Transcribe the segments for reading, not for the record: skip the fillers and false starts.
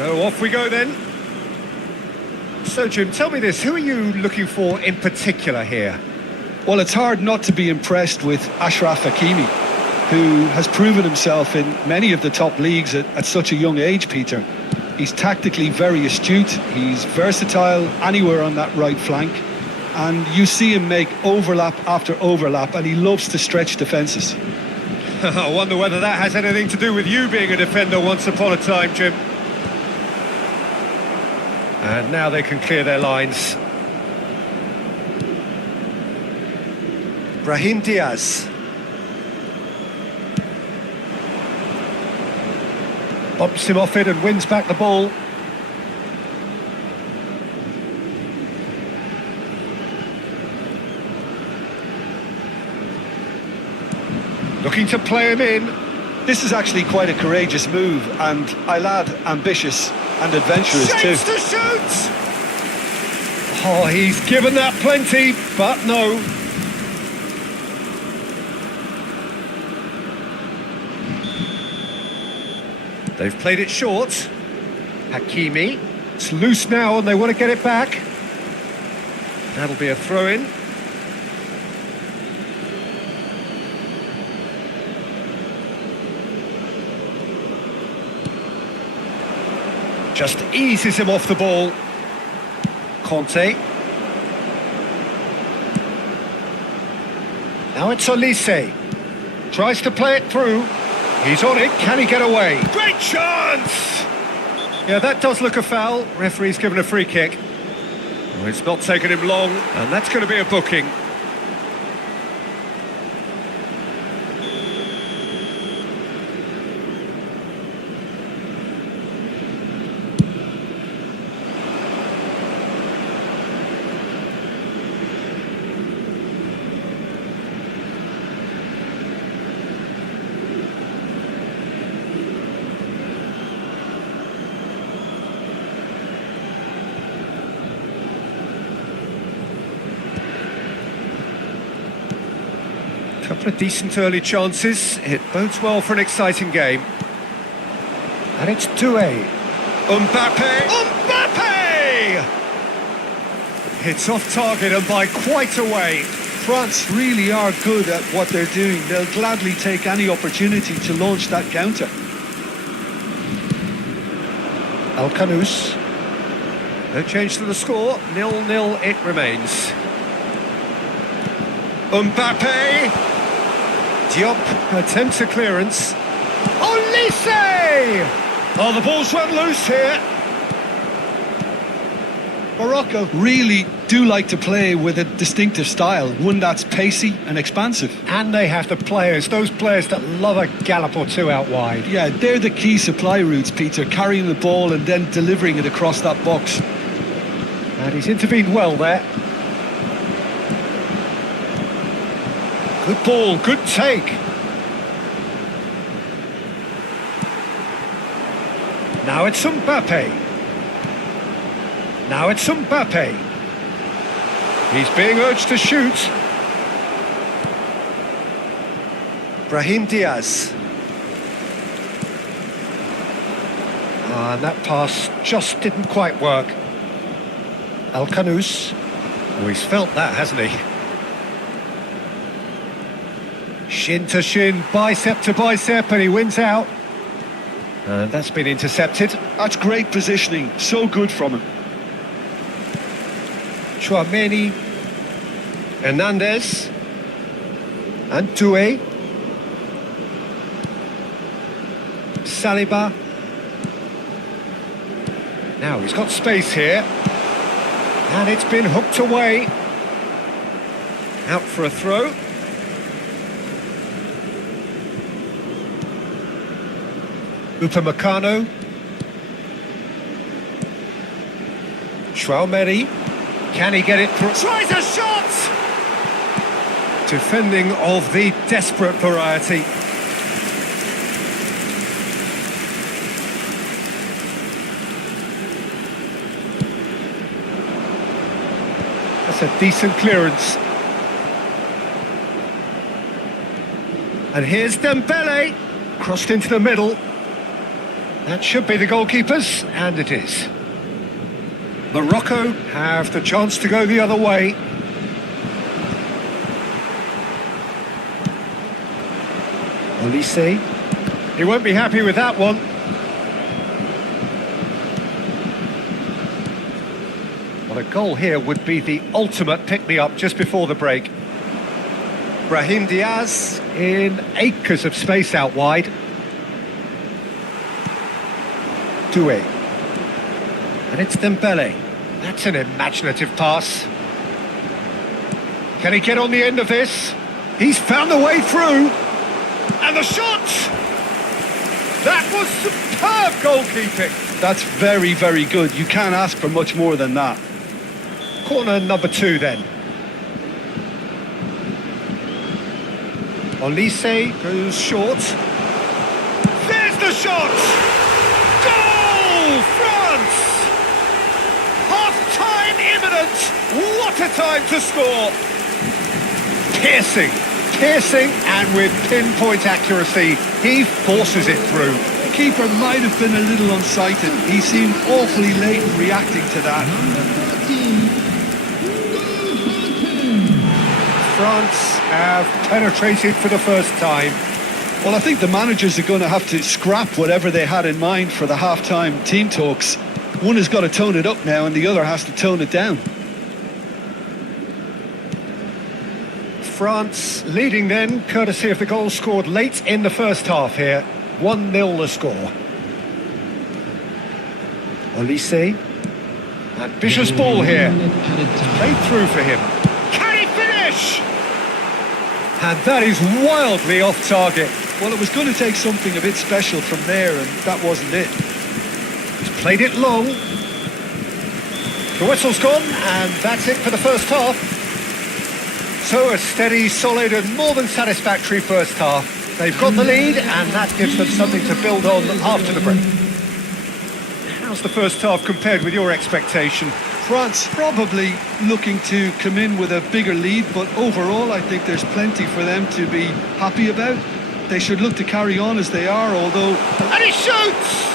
So off we go then. So Jim, tell me this, who are you looking for in particular here? Well, it's hard not to be impressed with Achraf Hakimi, who has proven himself in many of the top leagues at such a young age, Peter. He's tactically very astute, he's versatile anywhere on that right flank, and you see him make overlap after overlap, and he loves to stretch defences. I wonder whether that has anything to do with you being a defender once upon a time, Jim. And now they can clear their lines. Brahim Diaz. Bumps him off it and wins back the ball. Looking to play him in. This is actually quite a courageous move, and I'll add ambitious and adventurous too. Shapes to shoot! Oh, he's given that plenty, but no. They've played it short. Hakimi. It's loose now and they want to get it back. That'll be a throw-in. Just eases him off the ball. Conte. Now it's Olise. Tries to play it through. He's on it. Can he get away? Great chance! Yeah, that does look a foul. Referee's given a free kick. Well, it's not taken him long, and that's going to be a booking. Couple of decent early chances. It bodes well for an exciting game. And it's Doué. Mbappe! Mbappe! It's off target and by quite a way. France really are good at what they're doing. They'll gladly take any opportunity to launch that counter. Al-Kanous. No change to the score. 0-0 it remains. Mbappe! Diop attempts a clearance. Olise! Oh, the ball's run loose here. Morocco really do like to play with a distinctive style, one that's pacey and expansive. And they have the players, those players that love a gallop or two out wide. Yeah, they're the key supply routes, Peter, carrying the ball and then delivering it across that box. And he's intervened well there. Good ball, good take. Now it's Mbappe. Now it's Mbappe. He's being urged to shoot. Brahim Diaz. And that pass just didn't quite work. Al-Kanous. Oh, he's felt that, hasn't he? Shin to shin, bicep to bicep, and he wins out. And that's been intercepted. That's great positioning, so good from him. Chouameni, Hernandez, and Doué. Saliba. Now he's got space here. And it's been hooked away. Out for a throw. Upamecano. Chouameni. Can he get it through? Tries a shot! Defending of the desperate variety. That's a decent clearance. And here's Dembele. Crossed into the middle. That should be the goalkeepers, and it is. Morocco have the chance to go the other way. Olise. He won't be happy with that one. Well, a goal here would be the ultimate pick-me-up just before the break. Brahim Diaz in acres of space out wide. Doué. And it's Dembele. That's an imaginative pass. Can he get on the end of this? He's found a way through. And the shot! That was superb goalkeeping. That's very, very good. You can't ask for much more than that. Corner number 2 then. Olise goes short. There's the shot! Goal! France! Half-time imminent! What a time to score! Piercing, and with pinpoint accuracy, he forces it through. The keeper might have been a little unsighted. He seemed awfully late in reacting to that. France have penetrated for the first time. Well, I think the managers are going to have to scrap whatever they had in mind for the half-time team talks. One has got to tone it up now and the other has to tone it down. France leading then, courtesy of the goal scored late in the first half here. 1-0 the score. Olise. Ambitious ball here. Played through for him. Can he finish? And that is wildly off target. Well, it was going to take something a bit special from there, and that wasn't it. He's played it long. The whistle's gone, and that's it for the first half. So a steady, solid and more than satisfactory first half. They've got the lead and that gives them something to build on after the break. How's the first half compared with your expectation? France probably looking to come in with a bigger lead, but overall I think there's plenty for them to be happy about. They should look to carry on as they are, although... And he shoots!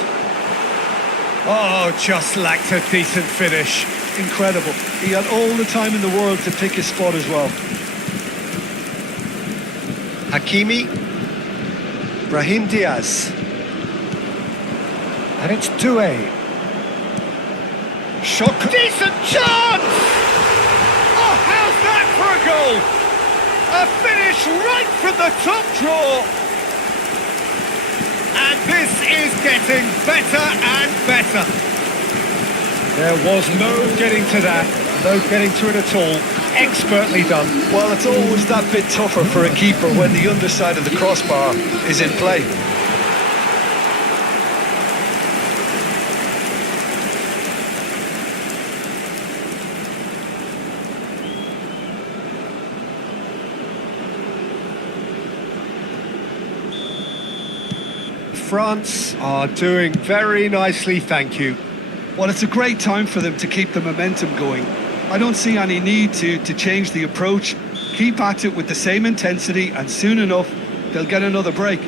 Oh, just lacked a decent finish. Incredible. He had all the time in the world to pick his spot as well. Hakimi, Brahim Diaz, and it's Doué. Shot, decent chance! Oh, how's that for a goal? A finish right from the top draw. And this is getting better and better. There was no getting to that, no getting to it at all. Expertly done. Well, it's always that bit tougher for a keeper when the underside of the crossbar is in play. France are doing very nicely, thank you. Well, it's a great time for them to keep the momentum going. I don't see any need to change the approach. Keep at it with the same intensity and soon enough they'll get another break.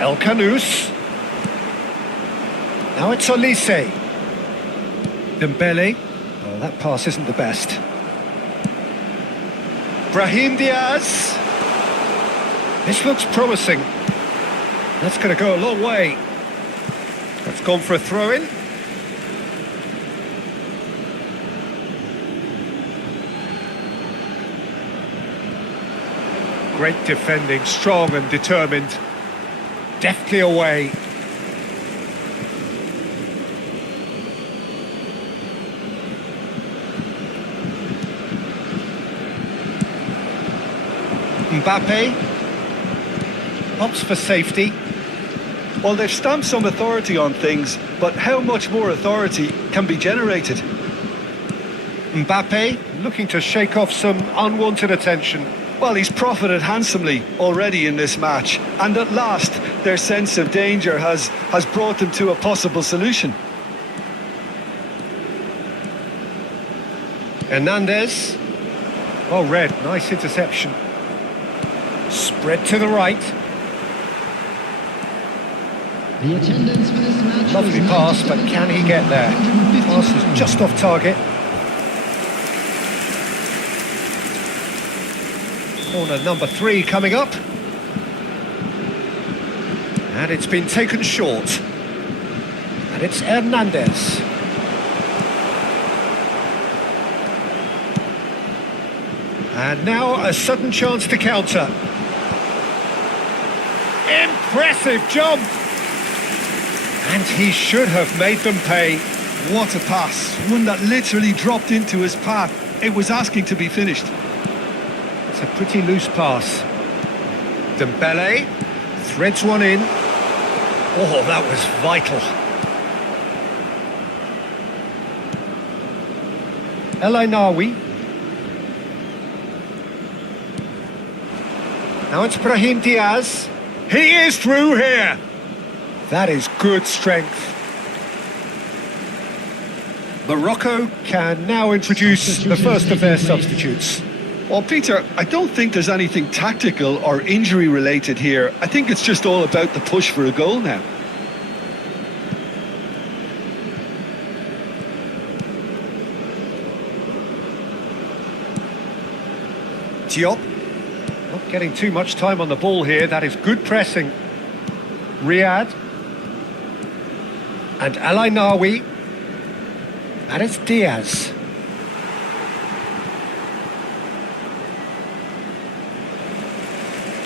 El Canous. Now it's Olise. Dembele. Oh, that pass isn't the best. Brahim Diaz. This looks promising. That's going to go a long way. That's gone for a throw-in. Great defending, strong and determined. Deftly away. Mbappe opts for safety. Well, they've stamped some authority on things, but how much more authority can be generated? Mbappe looking to shake off some unwanted attention. Well, he's profited handsomely already in this match, and at last their sense of danger has brought them to a possible solution. Hernandez. Well read, nice interception. Spread to the right. The attendance for this match Lovely was pass, but can he get there? Pass is just off target. Corner number 3 coming up. And it's been taken short. And it's Hernandez. And now a sudden chance to counter. Impressive jump! And he should have made them pay. What a pass. One that literally dropped into his path. It was asking to be finished. It's a pretty loose pass. Dembele threads one in. Oh, that was vital. El Ainaoui. Now it's Brahim Diaz. He is through here. That is good strength. Morocco can now introduce the first of their substitutes. Well, Peter, I don't think there's anything tactical or injury related here. I think it's just all about the push for a goal now. Diop. Not getting too much time on the ball here. That is good pressing. Riyad. And El Ainaoui. And it's Diaz.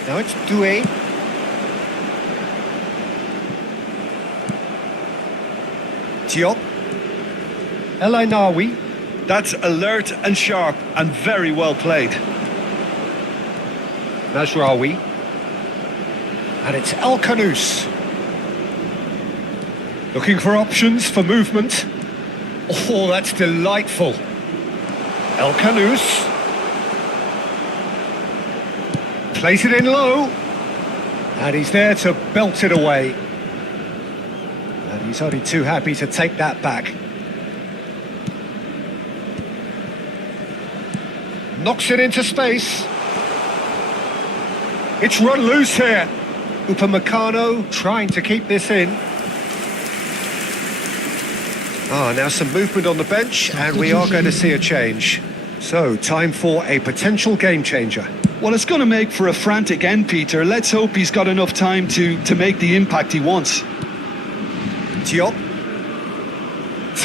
Now it's Doué. Diop. El Ainaoui. That's alert and sharp and very well played. Mazraoui. And it's El Kanous. Looking for options for movement. Oh, that's delightful. El Kanous. Plays it in low. And he's there to belt it away. And he's only too happy to take that back. Knocks it into space. It's run loose here. Upamecano trying to keep this in. Now some movement on the bench, and we are going to see a change. So, time for a potential game changer. Well, it's going to make for a frantic end, Peter. Let's hope he's got enough time to make the impact he wants. Diop.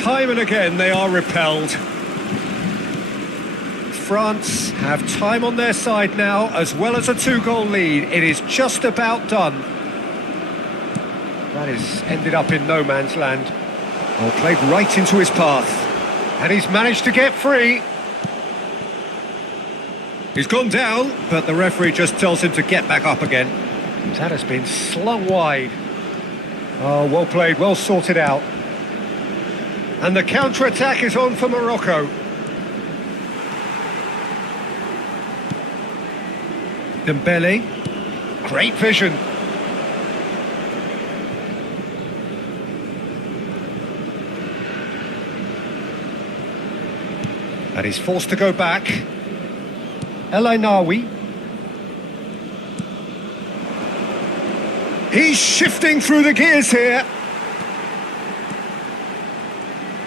Time and again they are repelled. France have time on their side now, as well as a 2-goal lead. It is just about done. That is ended up in no man's land. Oh, played right into his path. And he's managed to get free. He's gone down, but the referee just tells him to get back up again. That has been slung wide. Oh, well played, well sorted out. And the counter-attack is on for Morocco. Dembele, great vision. And he's forced to go back. El Ainaoui. He's shifting through the gears here.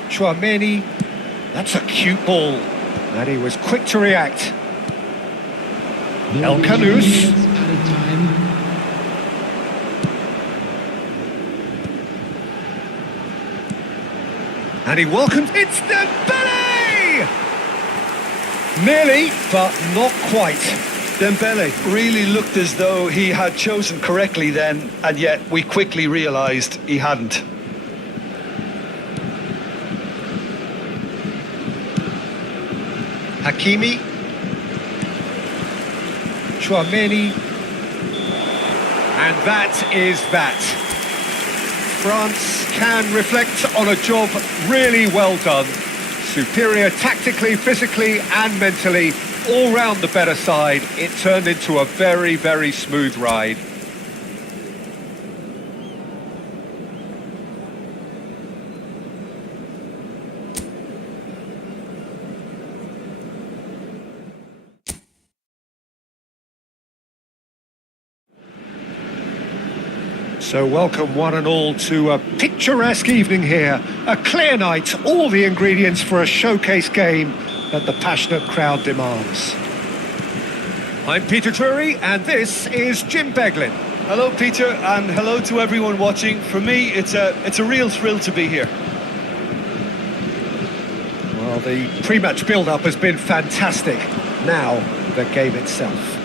Chouameni, that's a cute ball. And he was quick to react. El Kanous. And he welcomes... It's Dembele! Nearly, but not quite. Dembele really looked as though he had chosen correctly then, and yet we quickly realised he hadn't. Hakimi. Chouameni. And that is that. France can reflect on a job really well done. Superior tactically, physically and mentally, all round the better side. It turned into a very, very smooth ride. So welcome one and all to a picturesque evening here. A clear night, all the ingredients for a showcase game that the passionate crowd demands. I'm Peter Drury and this is Jim Beglin. Hello, Peter, and hello to everyone watching. For me, it's a real thrill to be here. Well, the pre-match build-up has been fantastic. Now, the game itself.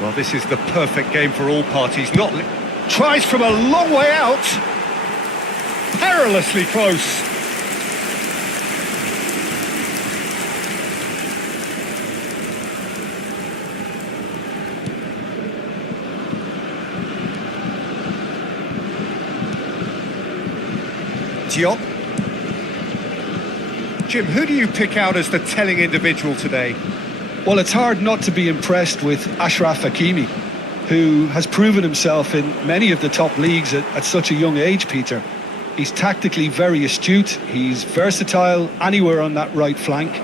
Well, this is the perfect game for all parties. Tries from a long way out. Perilously close. Diop. Jim, who do you pick out as the telling individual today? Well, it's hard not to be impressed with Achraf Hakimi, who has proven himself in many of the top leagues at such a young age, Peter. He's tactically very astute, he's versatile anywhere on that right flank,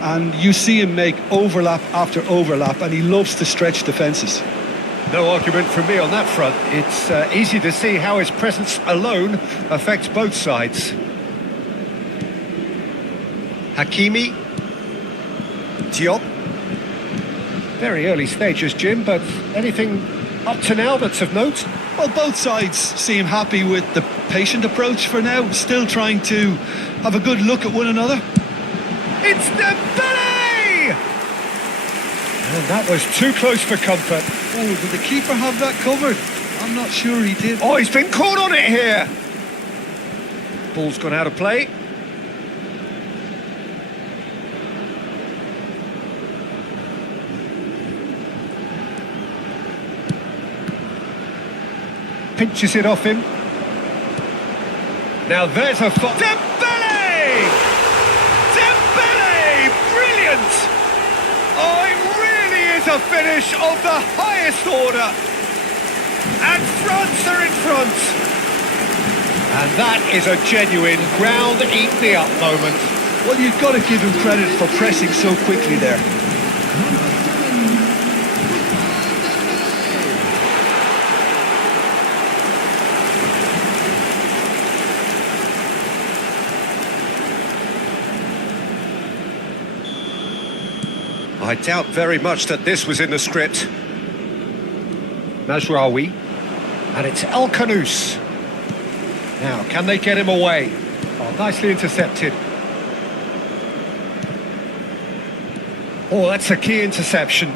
and you see him make overlap after overlap, and he loves to stretch defences. No argument from me on that front. It's easy to see how his presence alone affects both sides. Hakimi. Diop. Very early stages, Jim, but anything up to now that's of note? Well, both sides seem happy with the patient approach for now, still trying to have a good look at one another. It's Mbappe! And that was too close for comfort. Oh, did the keeper have that covered? I'm not sure he did. Oh, he's been caught on it here! Ball's gone out of play. Pinches it off him. Now there's a Dembele! Dembele! Brilliant! Oh, it really is a finish of the highest order. And France are in front. And that is a genuine ground-eat-me-up moment. Well, you've got to give him credit for pressing so quickly there. I doubt very much that this was in the script. Mazraoui. And it's El Kanous. Now, can they get him away? Oh, nicely intercepted. Oh, that's a key interception.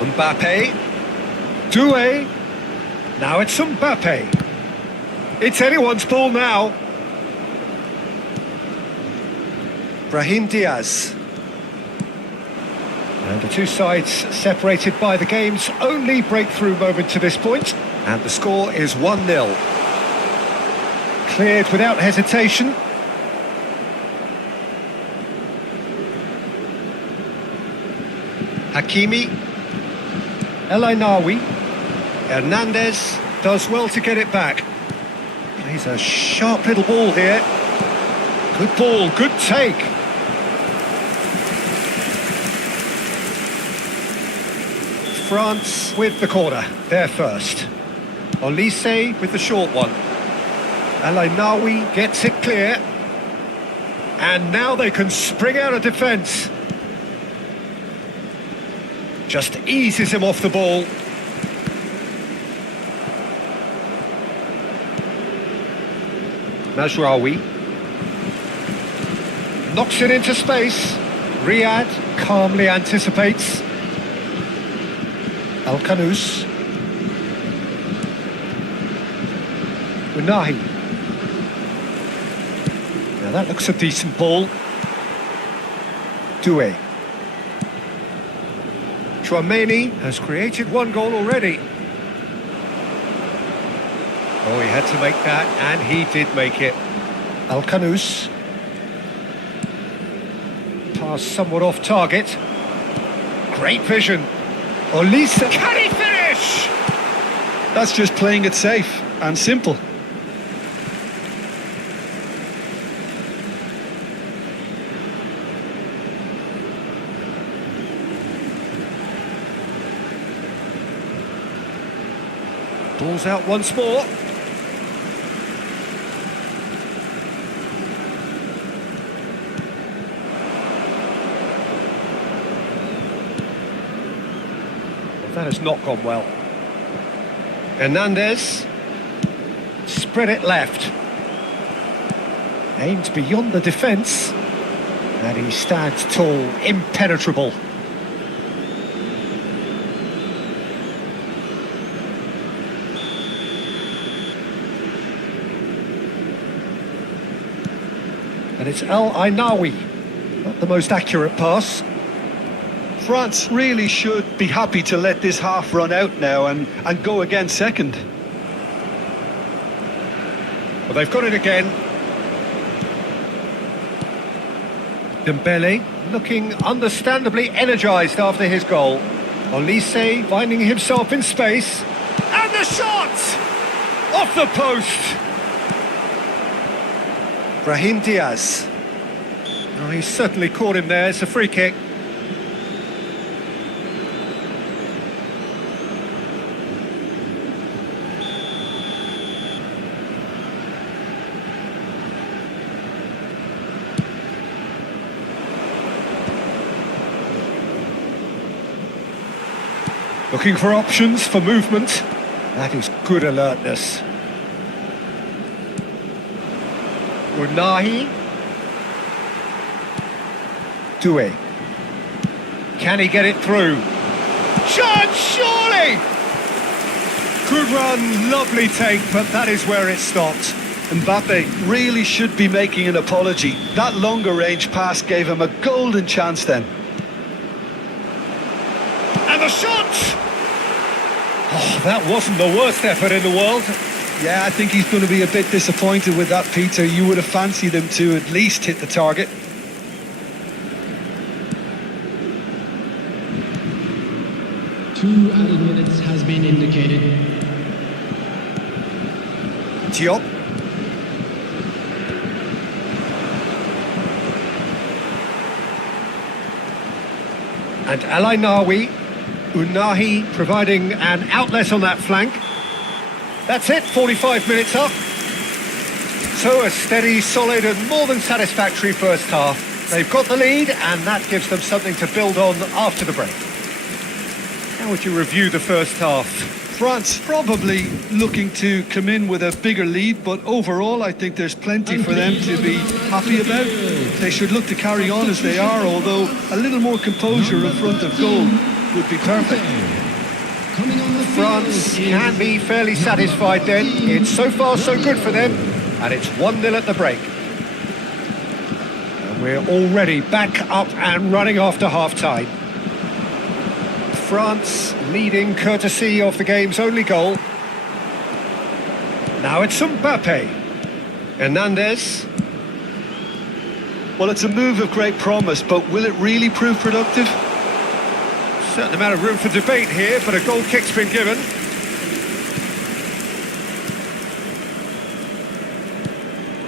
Mbappe. Doué. Now it's Mbappe. It's anyone's ball now. Brahim Diaz. And the two sides separated by the game's only breakthrough moment to this point. And the score is 1-0. Cleared without hesitation. Hakimi. El Ainaoui. Hernandez does well to get it back. Plays a sharp little ball here. Good ball, good take. France with the corner, there first. Olise with the short one. El Ainaoui gets it clear. And now they can spring out of defence. Just eases him off the ball. Mazraoui. Knocks it into space. Riyad calmly anticipates. El Kanous. Unahi. Now that looks a decent ball. Doué. Chouameni has created one goal already. Oh, he had to make that, and he did make it. El Kanous. Pass somewhat off target. Great vision. Olise. Can he finish? That's just playing it safe and simple. Goes out once more. That has not gone well. Hernandez. Spread it left. Aims beyond the defence. And he stands tall, impenetrable. And it's Al-Ainawi. Not the most accurate pass. France really should be happy to let this half run out now and go again second. Well, they've got it again. Dembele looking understandably energised after his goal. Olise finding himself in space. And the shot! Off the post! Brahim Diaz. Oh, he's certainly caught him there. It's a free kick. Looking for options for movement. That is good alertness. Unahi. Doué. Can he get it through? Chance, surely! Good run, lovely take, but that is where it stopped. Mbappe really should be making an apology. That longer range pass gave him a golden chance then. And the shot! Oh, that wasn't the worst effort in the world. Yeah, I think he's going to be a bit disappointed with that, Peter. You would have fancied him to at least hit the target. Two added minutes has been indicated. Diop. And Al-Ainawi. Unahi providing an outlet on that flank. That's it, 45 minutes up. So a steady, solid and more than satisfactory first half. They've got the lead and that gives them something to build on after the break. How would you review the first half? France probably looking to come in with a bigger lead, but overall I think there's plenty for them to be happy about. They should look to carry on as they are, although a little more composure in front of goal would be perfect. France can be fairly satisfied then. It's so far so good for them, and it's 1-0 at the break. And we're already back up and running after half-time. France leading courtesy of the game's only goal. Now it's Mbappe. Hernandez. Well, it's a move of great promise, but will it really prove productive? Certain amount of room for debate here, but a goal kick's been given.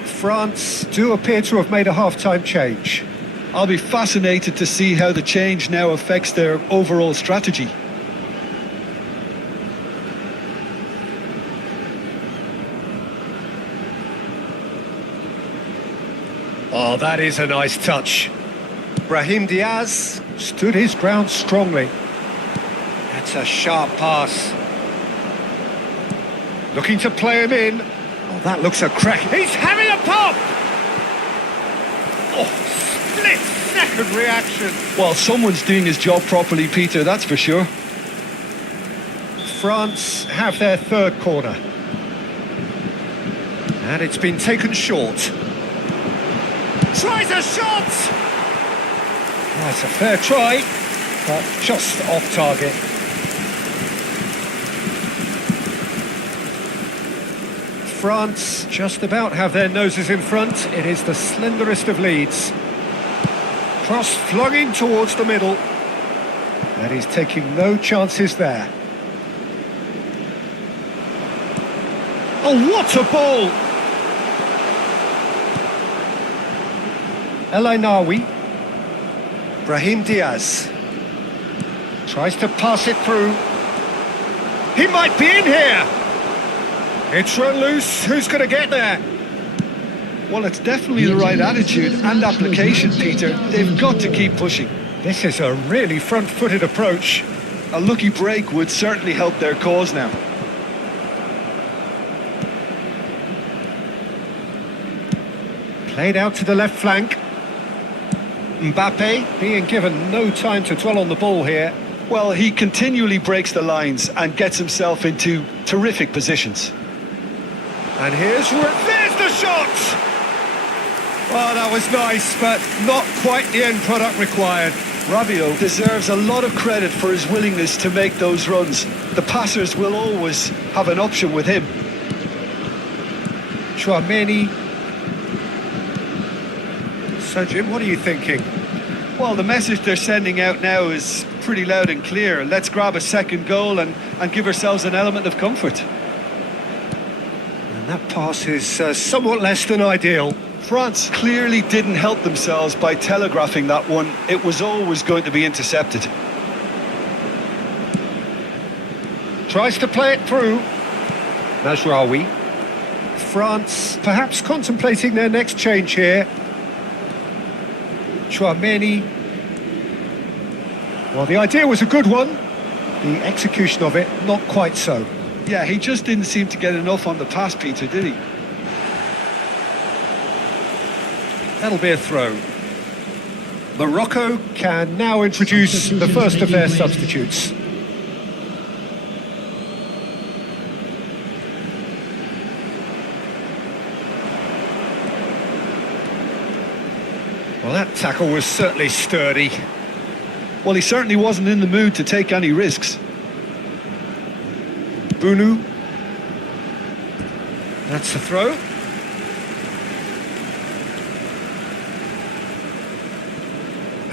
France do appear to have made a half-time change. I'll be fascinated to see how the change now affects their overall strategy. Oh, that is a nice touch. Brahim Diaz stood his ground strongly. That's a sharp pass. Looking to play him in. Oh, that looks a crack. He's having a pop! Oh, split-second reaction. Well, someone's doing his job properly, Peter, that's for sure. France have their third corner. And it's been taken short. Tries a shot! That's a fair try, but just off target. France just about have their noses in front. It is the slenderest of leads. Cross flung in towards the middle. And he's taking no chances there. Oh, what a ball! Al-Ainawi. Brahim Diaz. Tries to pass it through. He might be in here! It's run loose. Who's going to get there? Well, it's definitely the right attitude and application, Peter. They've got to keep pushing. This is a really front-footed approach. A lucky break would certainly help their cause now. Played out to the left flank. Mbappe being given no time to dwell on the ball here. Well, he continually breaks the lines and gets himself into terrific positions. And there's the shot! Well, that was nice, but not quite the end product required. Rabiot deserves a lot of credit for his willingness to make those runs. The passers will always have an option with him. Chouameni. So, Jim, what are you thinking? Well, the message they're sending out now is pretty loud and clear. Let's grab a second goal and give ourselves an element of comfort. And that pass is somewhat less than ideal. France clearly didn't help themselves by telegraphing that one. It was always going to be intercepted. Tries to play it through. Mazraoui. France perhaps contemplating their next change here. Chouameni. Well, the idea was a good one. The execution of it, not quite so. Yeah, he just didn't seem to get enough on the pass, Peter, did he? That'll be a throw. Morocco can now introduce the first of their substitutes. Well, that tackle was certainly sturdy. Well, he certainly wasn't in the mood to take any risks. Bunu. That's the throw.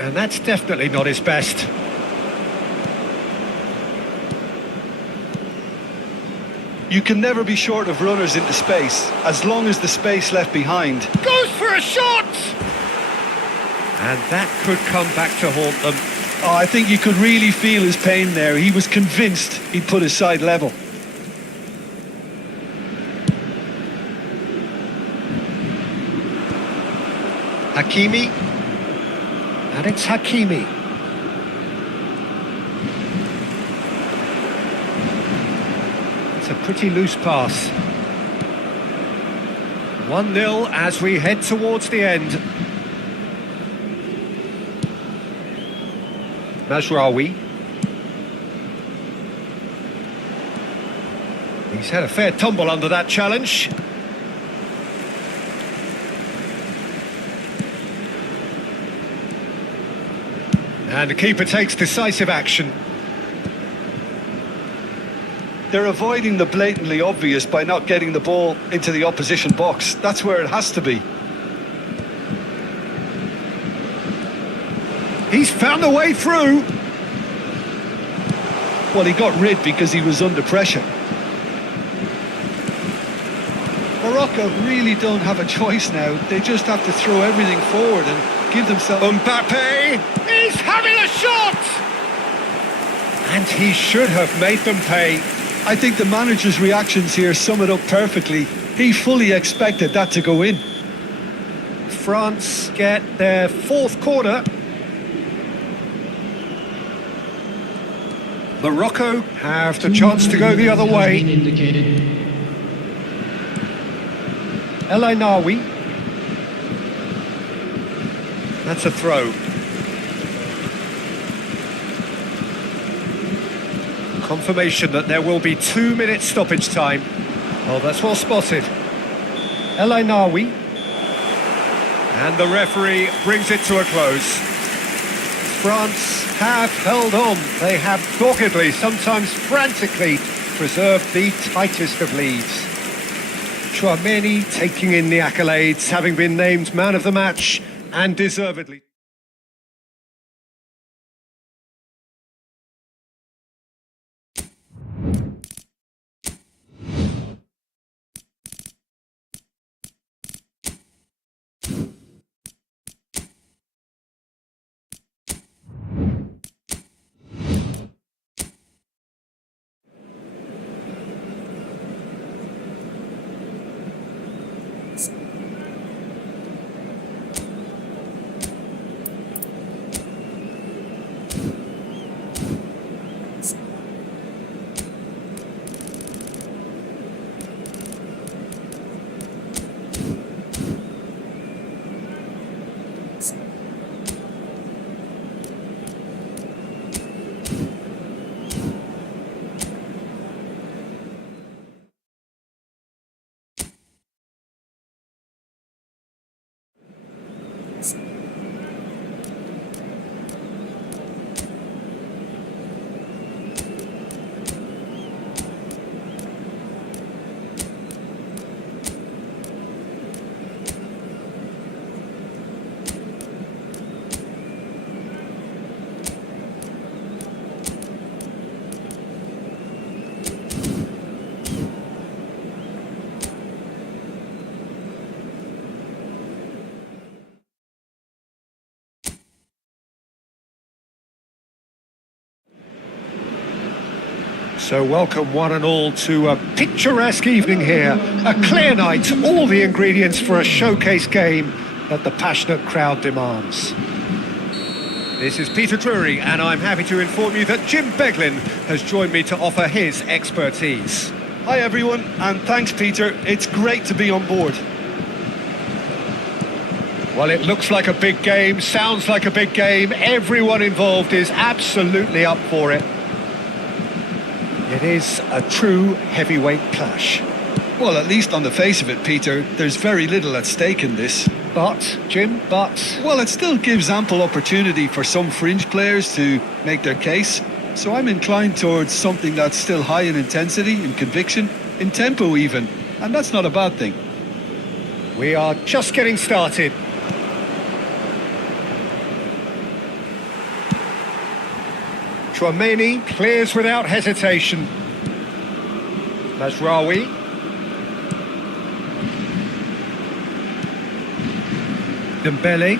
And that's definitely not his best. You can never be short of runners into space, as long as the space left behind. Goes for a shot! And that could come back to haunt them. Oh, I think you could really feel his pain there. He was convinced he'd put his side level. Hakimi. And it's Hakimi. It's a pretty loose pass. 1-0 as we head towards the end. Mazraoui. He's had a fair tumble under that challenge. And the keeper takes decisive action. They're avoiding the blatantly obvious by not getting the ball into the opposition box. That's where it has to be. He's found a way through. Well, he got rid because he was under pressure. Morocco really don't have a choice now. They just have to throw everything forward and give themselves... Mbappe! He's having a shot! And he should have made them pay. I think the manager's reactions here sum it up perfectly. He fully expected that to go in. France get their fourth corner. Morocco have the chance to go the other way. El Ainaoui. That's a throw. Confirmation that there will be 2 minutes stoppage time. Oh, that's well spotted. El Ainaoui. And the referee brings it to a close. France have held on. They have doggedly, sometimes frantically, preserved the tightest of leads. Chouameni taking in the accolades, having been named man of the match, and deservedly. So welcome one and all to a picturesque evening here. A clear night, all the ingredients for a showcase game that the passionate crowd demands. This is Peter Drury, and I'm happy to inform you that Jim Beglin has joined me to offer his expertise. Hi everyone, and thanks Peter. It's great to be on board. Well, it looks like a big game, sounds like a big game. Everyone involved is absolutely up for it. It is a true heavyweight clash. Well, at least on the face of it, Peter, there's very little at stake in this. But, Jim, but... Well, it still gives ample opportunity for some fringe players to make their case. So I'm inclined towards something that's still high in intensity, in conviction, in tempo even. And that's not a bad thing. We are just getting started. Chouameni clears without hesitation. Mazraoui. Dembele.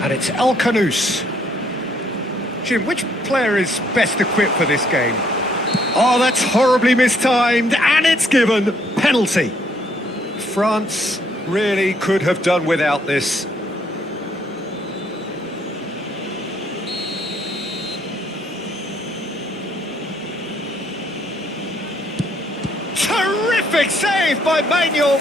And it's El Khanous. Jim, which player is best equipped for this game? Oh, that's horribly mistimed, and it's given. Penalty. France really could have done without this. Terrific save by Manuel.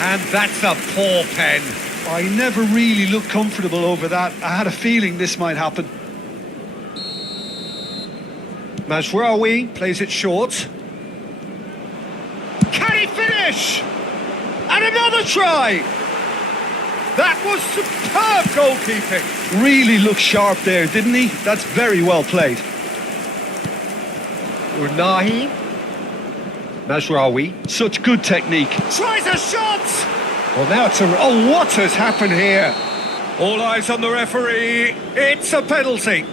And that's a poor pen. I never really looked comfortable over that. I had a feeling this might happen. Mazraoui plays it short. Can he finish? And another try! That was superb goalkeeping. Really looked sharp there, didn't he? That's very well played. Unahi. Mazraoui. Such good technique. Tries a shot! Well, now it's a... Oh, what has happened here? All eyes on the referee. It's a penalty.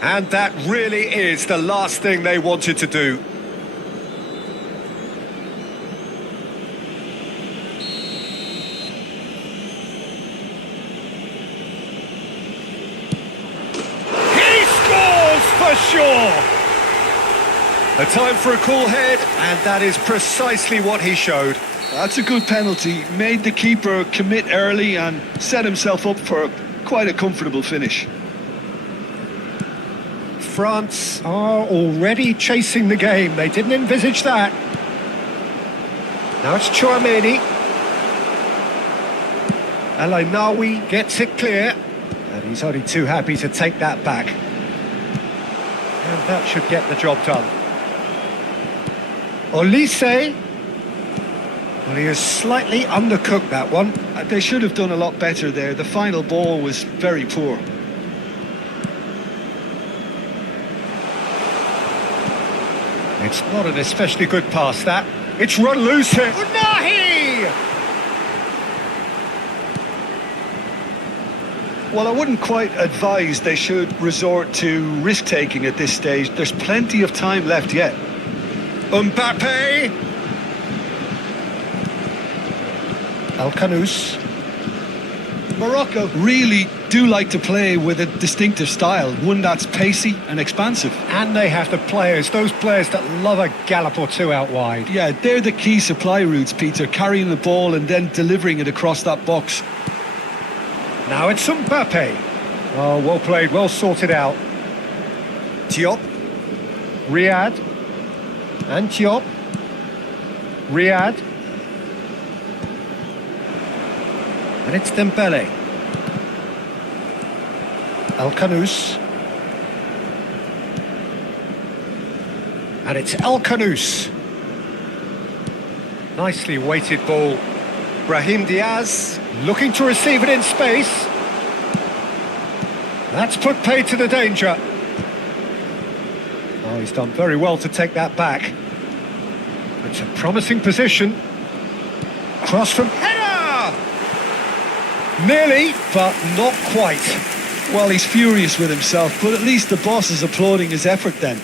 And that really is the last thing they wanted to do. He scores for sure! A time for a cool head, and that is precisely what he showed. That's a good penalty. Made the keeper commit early and set himself up for quite a comfortable finish. France are already chasing the game. They didn't envisage that. Now it's Chouameni. El Khanous gets it clear. And he's only too happy to take that back. And that should get the job done. Olise. Well, he has slightly undercooked that one. They should have done a lot better there. The final ball was very poor. It's not an especially good pass, that. It's run loose here. Unahi! Well, I wouldn't quite advise they should resort to risk-taking at this stage. There's plenty of time left yet. Mbappe! El Khanous. Morocco really do like to play with a distinctive style, one that's pacey and expansive. And they have the players, those players that love a gallop or two out wide. Yeah, they're the key supply routes, Peter, carrying the ball and then delivering it across that box. Now it's Mbappe. Oh, well played, well sorted out. Diop. Riyad. And Diop. Riyad. And it's Dembele. El Khanous. And it's El Khanous. Nicely weighted ball. Brahim Diaz looking to receive it in space. That's put paid to the danger. Oh, he's done very well to take that back. It's a promising position. Cross from header! Nearly, but not quite. Well, he's furious with himself, but at least the boss is applauding his effort then.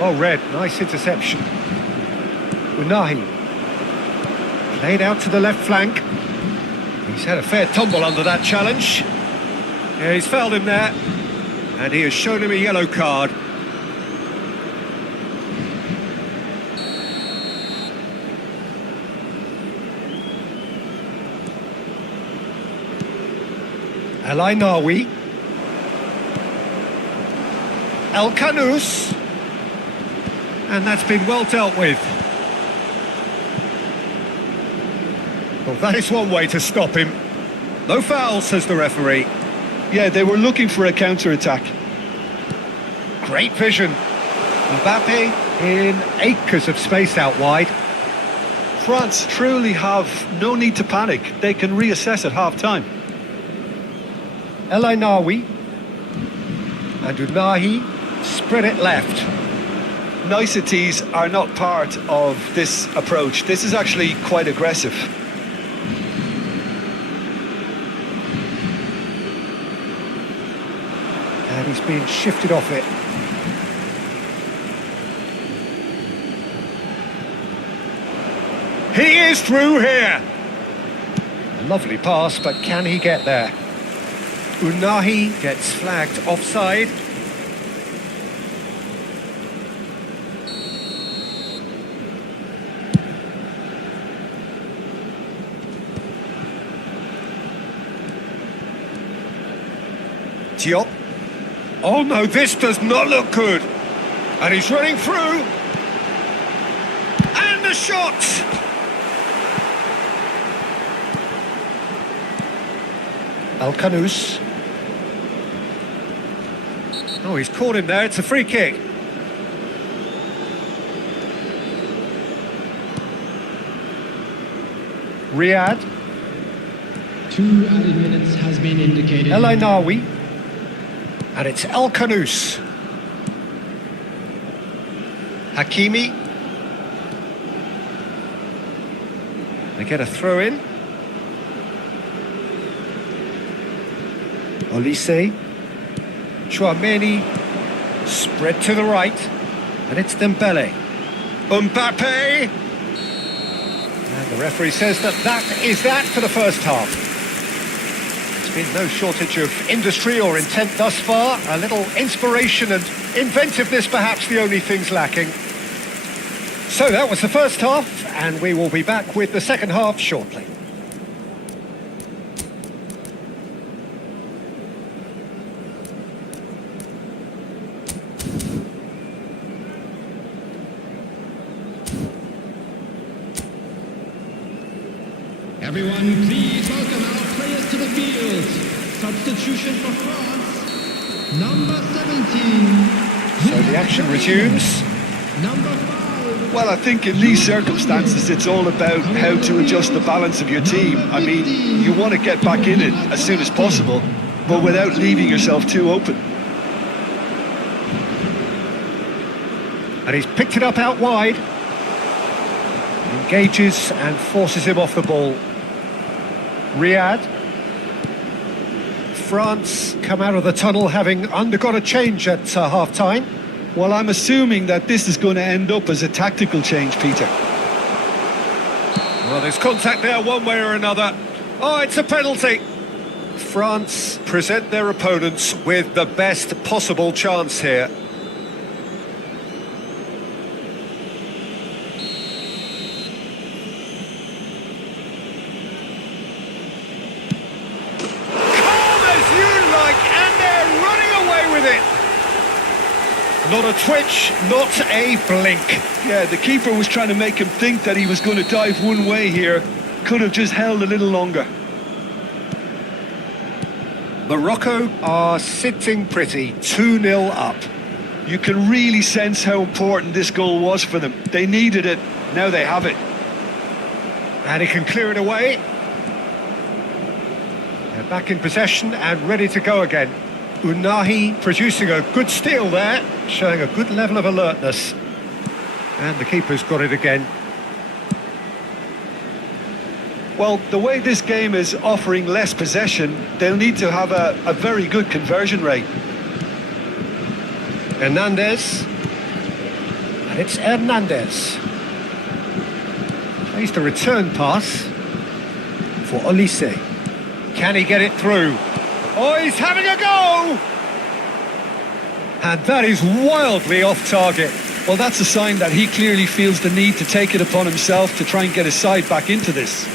Oh, Red, nice interception. Unahi. Played out to the left flank. He's had a fair tumble under that challenge. Yeah, he's fouled him there. And he has shown him a yellow card. El Ainawi. El Kanous. And that's been well dealt with. Well, that is one way to stop him. No foul, says the referee. Yeah, they were looking for a counter-attack. Great vision. Mbappe in acres of space out wide. France truly have no need to panic. They can reassess at half-time. El Ainawi. And Unahi spread it left. Niceties are not part of this approach. This is actually quite aggressive. And he's being shifted off it. He is through here. A lovely pass, but can he get there? Unahi gets flagged offside. Diop. Oh no, this does not look good. And he's running through. And the shot! El Kanous. Oh, he's caught him there. It's a free kick. Riyad. 2 added minutes has been indicated. El Ainawi. And it's El Kanous. Hakimi. They get a throw in. Olise. Chouameni. Spread to the right. And it's Dembele. Mbappe. And the referee says that is that for the first half. There's been no shortage of industry or intent thus far. A little inspiration and inventiveness perhaps the only things lacking. So that was the first half, and we will be back with the second half shortly. Everyone, please welcome our players to the field. Substitution for France, number 17. So the action resumes. Number 5. Well, I think in these circumstances, it's all about how to adjust the balance of your team. I mean, you want to get back in it as soon as possible, but without leaving yourself too open. And he's picked it up out wide. Engages and forces him off the ball. Riyad. France come out of the tunnel having undergone a change at half-time. Well, I'm assuming that this is going to end up as a tactical change, Peter. Well, there's contact there one way or another. Oh, it's a penalty. France present their opponents with the best possible chance here. Not a twitch, not a blink. Yeah, the keeper was trying to make him think that he was going to dive one way here. Could have just held a little longer. Morocco are sitting pretty, 2-0 up. You can really sense how important this goal was for them. They needed it, now they have it. And he can clear it away. They're back in possession and ready to go again. Unahi producing a good steal there, showing a good level of alertness. And the keeper's got it again. Well, the way this game is offering less possession, they'll need to have a very good conversion rate. Hernandez. And it's Hernandez. Plays the return pass for Olise. Can he get it through? Oh, he's having a go! And that is wildly off target. Well, that's a sign that he clearly feels the need to take it upon himself to try and get his side back into this.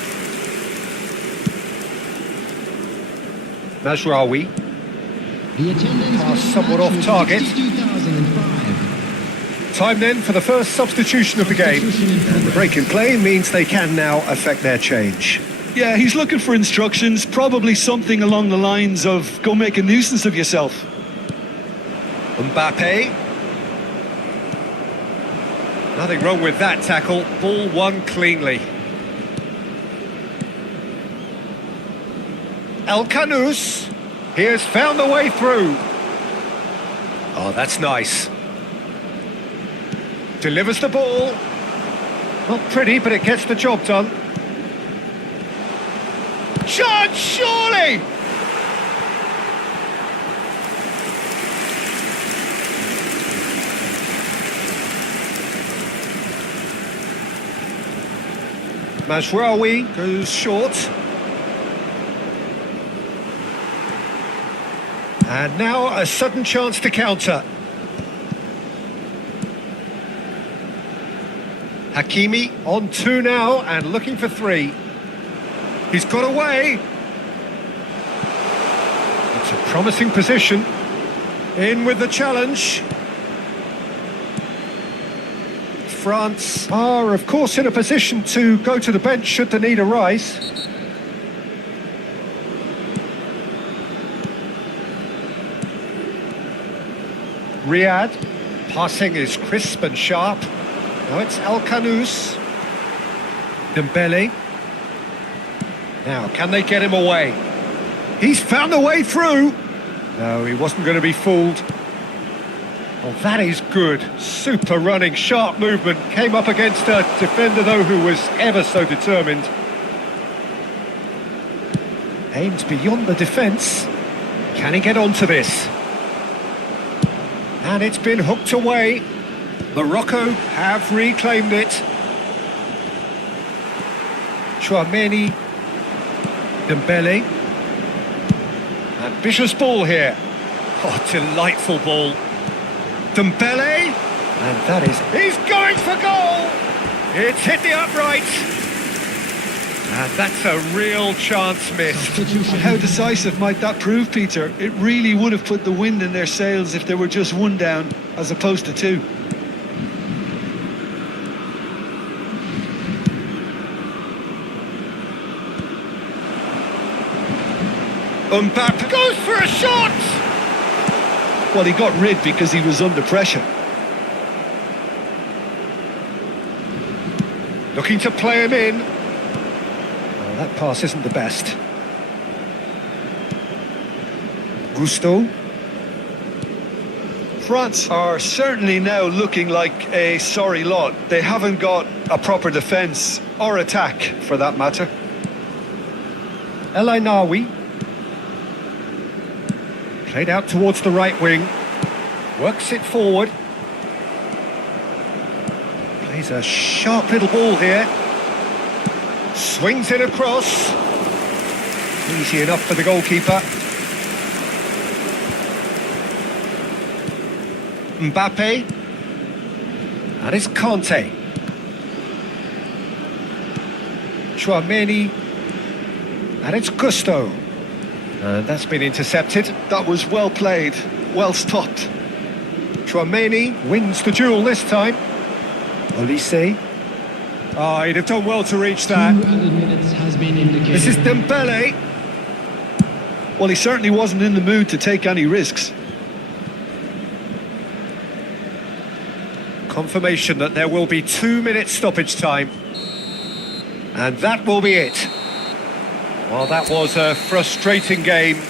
Mazraoui. The attendance Pass for the somewhat match off was target. 62,005. Time then for the first substitution of the game. And the break in play means they can now affect their change. Yeah, he's looking for instructions, probably something along the lines of go make a nuisance of yourself. Mbappe. Nothing wrong with that tackle. Ball won cleanly. El Canous. He has found the way through. Oh, that's nice. Delivers the ball. Not pretty, but it gets the job done. Chance, surely! Mazraoui goes short. And now a sudden chance to counter. Hakimi on 2 now and looking for 3. He's got away. It's a promising position. In with the challenge. France are, of course, in a position to go to the bench should the need arise. Riyad. Passing is crisp and sharp. Now it's El Canous. Dembele. Now, can they get him away? He's found a way through. No, he wasn't going to be fooled. Oh, that is good. Super running, sharp movement. Came up against a defender, though, who was ever so determined. Aimed beyond the defence. Can he get onto this? And it's been hooked away. Morocco have reclaimed it. Chouameni. Dembele. Ambitious ball here. Oh, delightful ball. Dembele. And that is... He's going for goal! It's hit the upright. And that's a real chance missed. Substitution. How decisive might that prove, Peter? It really would have put the wind in their sails if there were just 1 down as opposed to 2. Mbappe goes for a shot! Well, he got rid because he was under pressure. Looking to play him in. Oh, that pass isn't the best. Gusto. France are certainly now looking like a sorry lot. They haven't got a proper defence or attack, for that matter. El Ainaoui. Played out towards the right wing. Works it forward. Plays a sharp little ball here. Swings it across. Easy enough for the goalkeeper. Mbappe. And it's Conte. Chouameni. And it's Gusto. And that's been intercepted. That was well played, well stopped. Chouameni wins the duel this time. Olise. Oh, he'd have done well to reach that. 2 added minutes has been indicated. This is Dembele. Well, he certainly wasn't in the mood to take any risks. Confirmation that there will be 2 minutes stoppage time. And that will be it. Well, that was a frustrating game.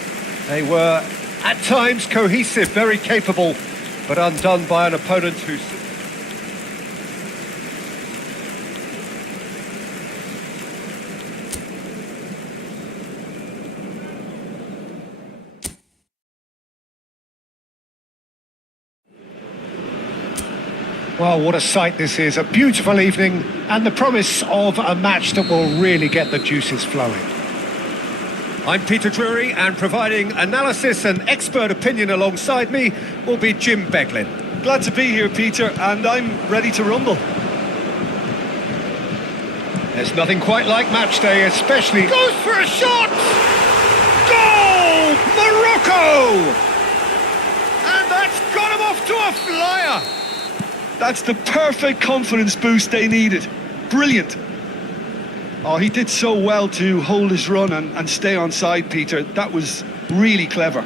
They were, at times, cohesive, very capable, but undone by an opponent who... Well, what a sight this is. A beautiful evening and the promise of a match that will really get the juices flowing. I'm Peter Drury, and providing analysis and expert opinion alongside me will be Jim Beglin. Glad to be here, Peter, and I'm ready to rumble. There's nothing quite like match day, especially... Goes for a shot! Goal! Morocco! And that's got him off to a flyer! That's the perfect confidence boost they needed. Brilliant. Oh, he did so well to hold his run and stay on side, Peter. That was really clever.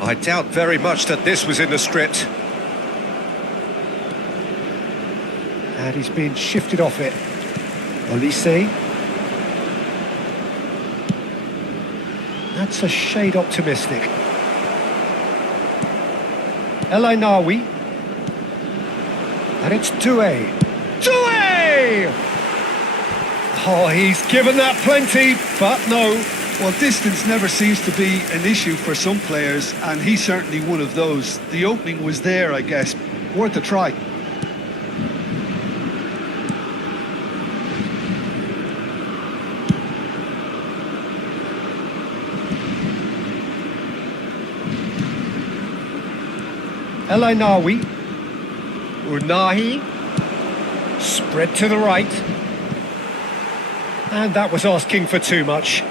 I doubt very much that this was in the script. And he's been shifted off it. Olise. That's a shade optimistic. El Ainaoui. And it's Doué. Doué! Oh, he's given that plenty, but no. Well, distance never seems to be an issue for some players, and he's certainly one of those. The opening was there, I guess. Worth a try. El Ainaoui. Unahi. Spread to the right. And that was asking for too much.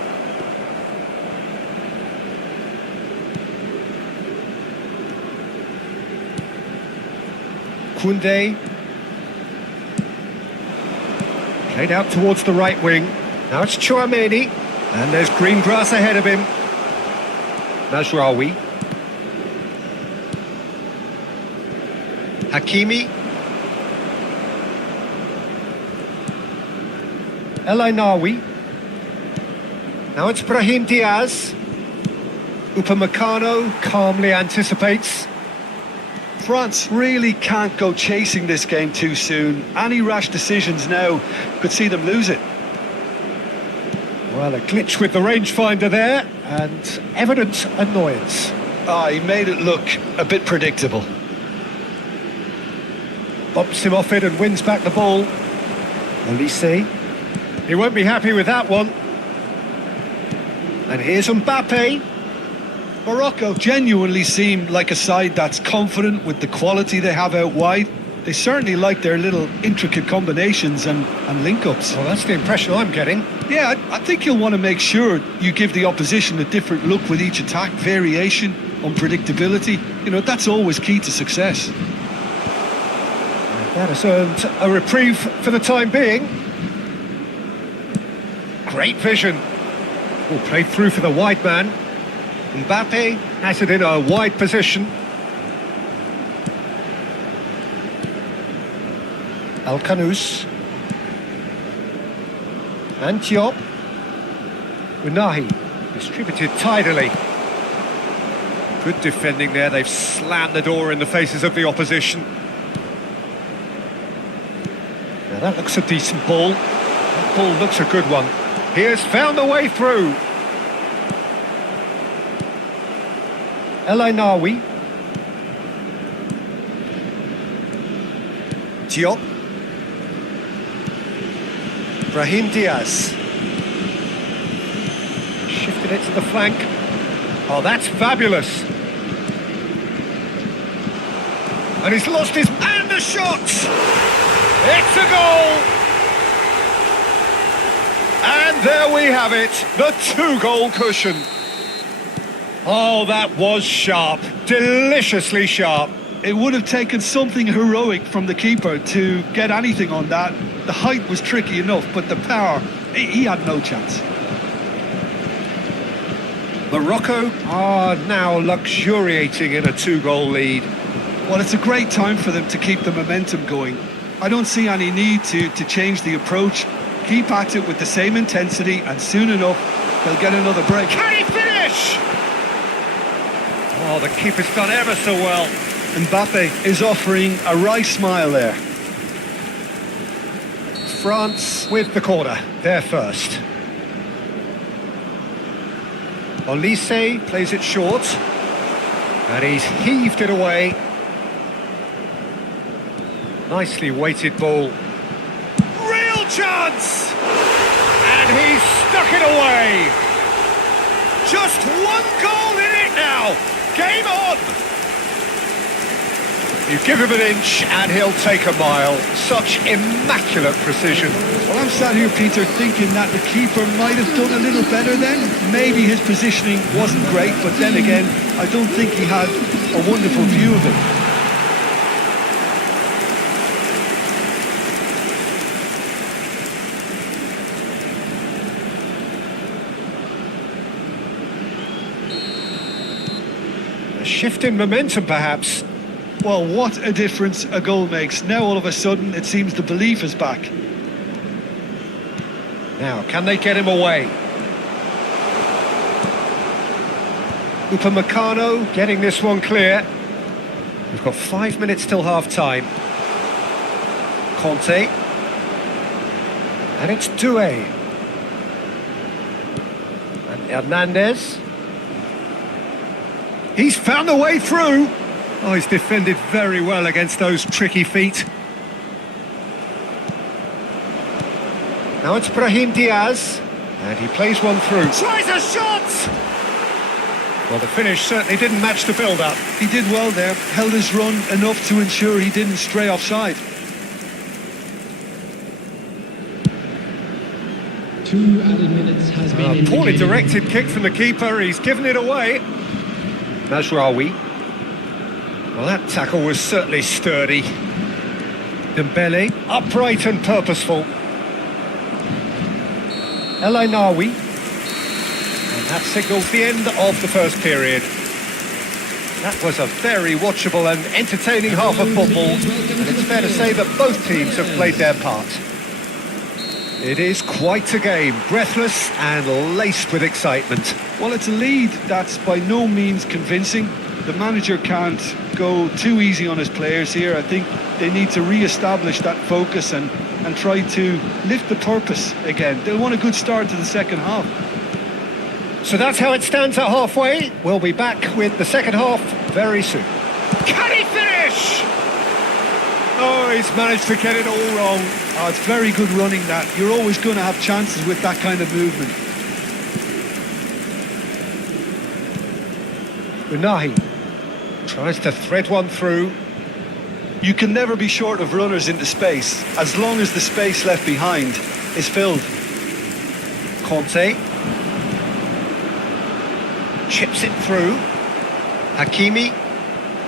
Koundé. Played out towards the right wing. Now it's Chouameni. And there's green grass ahead of him. Mazraoui. Hakimi. El Ainaoui. Now it's Brahim Diaz. Upamecano calmly anticipates. France really can't go chasing this game too soon. Any rash decisions now could see them lose it. Well, a glitch with the rangefinder there, and evident annoyance. He made it look a bit predictable. Bumps him off it and wins back the ball. Olise. He won't be happy with that one. And here's Mbappe. Morocco genuinely seem like a side that's confident with the quality they have out wide. They certainly like their little intricate combinations and link-ups. Well, that's the impression I'm getting. Yeah, I think you'll want to make sure you give the opposition a different look with each attack. Variation, unpredictability. You know, that's always key to success. That has earned a reprieve for the time being. Great vision. All played through for the wide man. Mbappe has it in a wide position. Al-Kanous. And Diop. Unahi distributed tidily. Good defending there. They've slammed the door in the faces of the opposition. Now that looks a decent ball. That ball looks a good one. He has found a way through. El Ainaoui. Diop. Brahim Diaz. Shifted it to the flank. Oh, that's fabulous. And he's lost his... And the shot! It's a goal! And there we have it, the two-goal cushion. Oh, that was sharp, deliciously sharp. It would have taken something heroic from the keeper to get anything on that. The height was tricky enough, but the power, he had no chance. Morocco are now luxuriating in a two-goal lead. Well, it's a great time for them to keep the momentum going. I don't see any need to change the approach. Keep at it with the same intensity, and soon enough, they'll get another break. Can he finish? Oh, the keeper's done ever so well. Mbappe is offering a wry smile there. France with the corner, they're first. Olise plays it short. And he's heaved it away. Nicely weighted ball. Real chance! And he's stuck it away. Just one goal in it now. Game on! You give him an inch and he'll take a mile. Such immaculate precision. Well, I'm sat here, Peter, thinking that the keeper might have done a little better then. Maybe his positioning wasn't great, but then again, I don't think he had a wonderful view of it. A shift in momentum, perhaps. Well, what a difference a goal makes. Now, all of a sudden, it seems the belief is back. Now, can they get him away? Upamecano getting this one clear. We've got 5 minutes till half-time. Conte. And it's Doué. And Hernandez. He's found a way through. Oh, he's defended very well against those tricky feet. Now it's Brahim Diaz, and he plays one through. Tries a shot! Well, the finish certainly didn't match the build-up. He did well there, held his run enough to ensure he didn't stray offside. 2 added minutes has been A poorly indicated. directed kick from the keeper, he's given it away. Mazraoui. Well, that tackle was certainly sturdy. Dembele, upright and purposeful. El Ainaoui. And that signals the end of the first period. That was a very watchable and entertaining half of football, and it's fair to say that both teams have played their part. It is quite a game, breathless and laced with excitement. Well, it's a lead that's by no means convincing. The manager can't go too easy on his players here. I think they need to re-establish that focus and try to lift the purpose again. They'll want a good start to the second half. So that's how it stands at halfway. We'll be back with the second half very soon. Can he finish? Oh, he's managed to get it all wrong. Oh, it's very good running that. You're always going to have chances with that kind of movement. Unahi tries to thread one through. You can never be short of runners into space, as long as the space left behind is filled. Conte chips it through. Hakimi,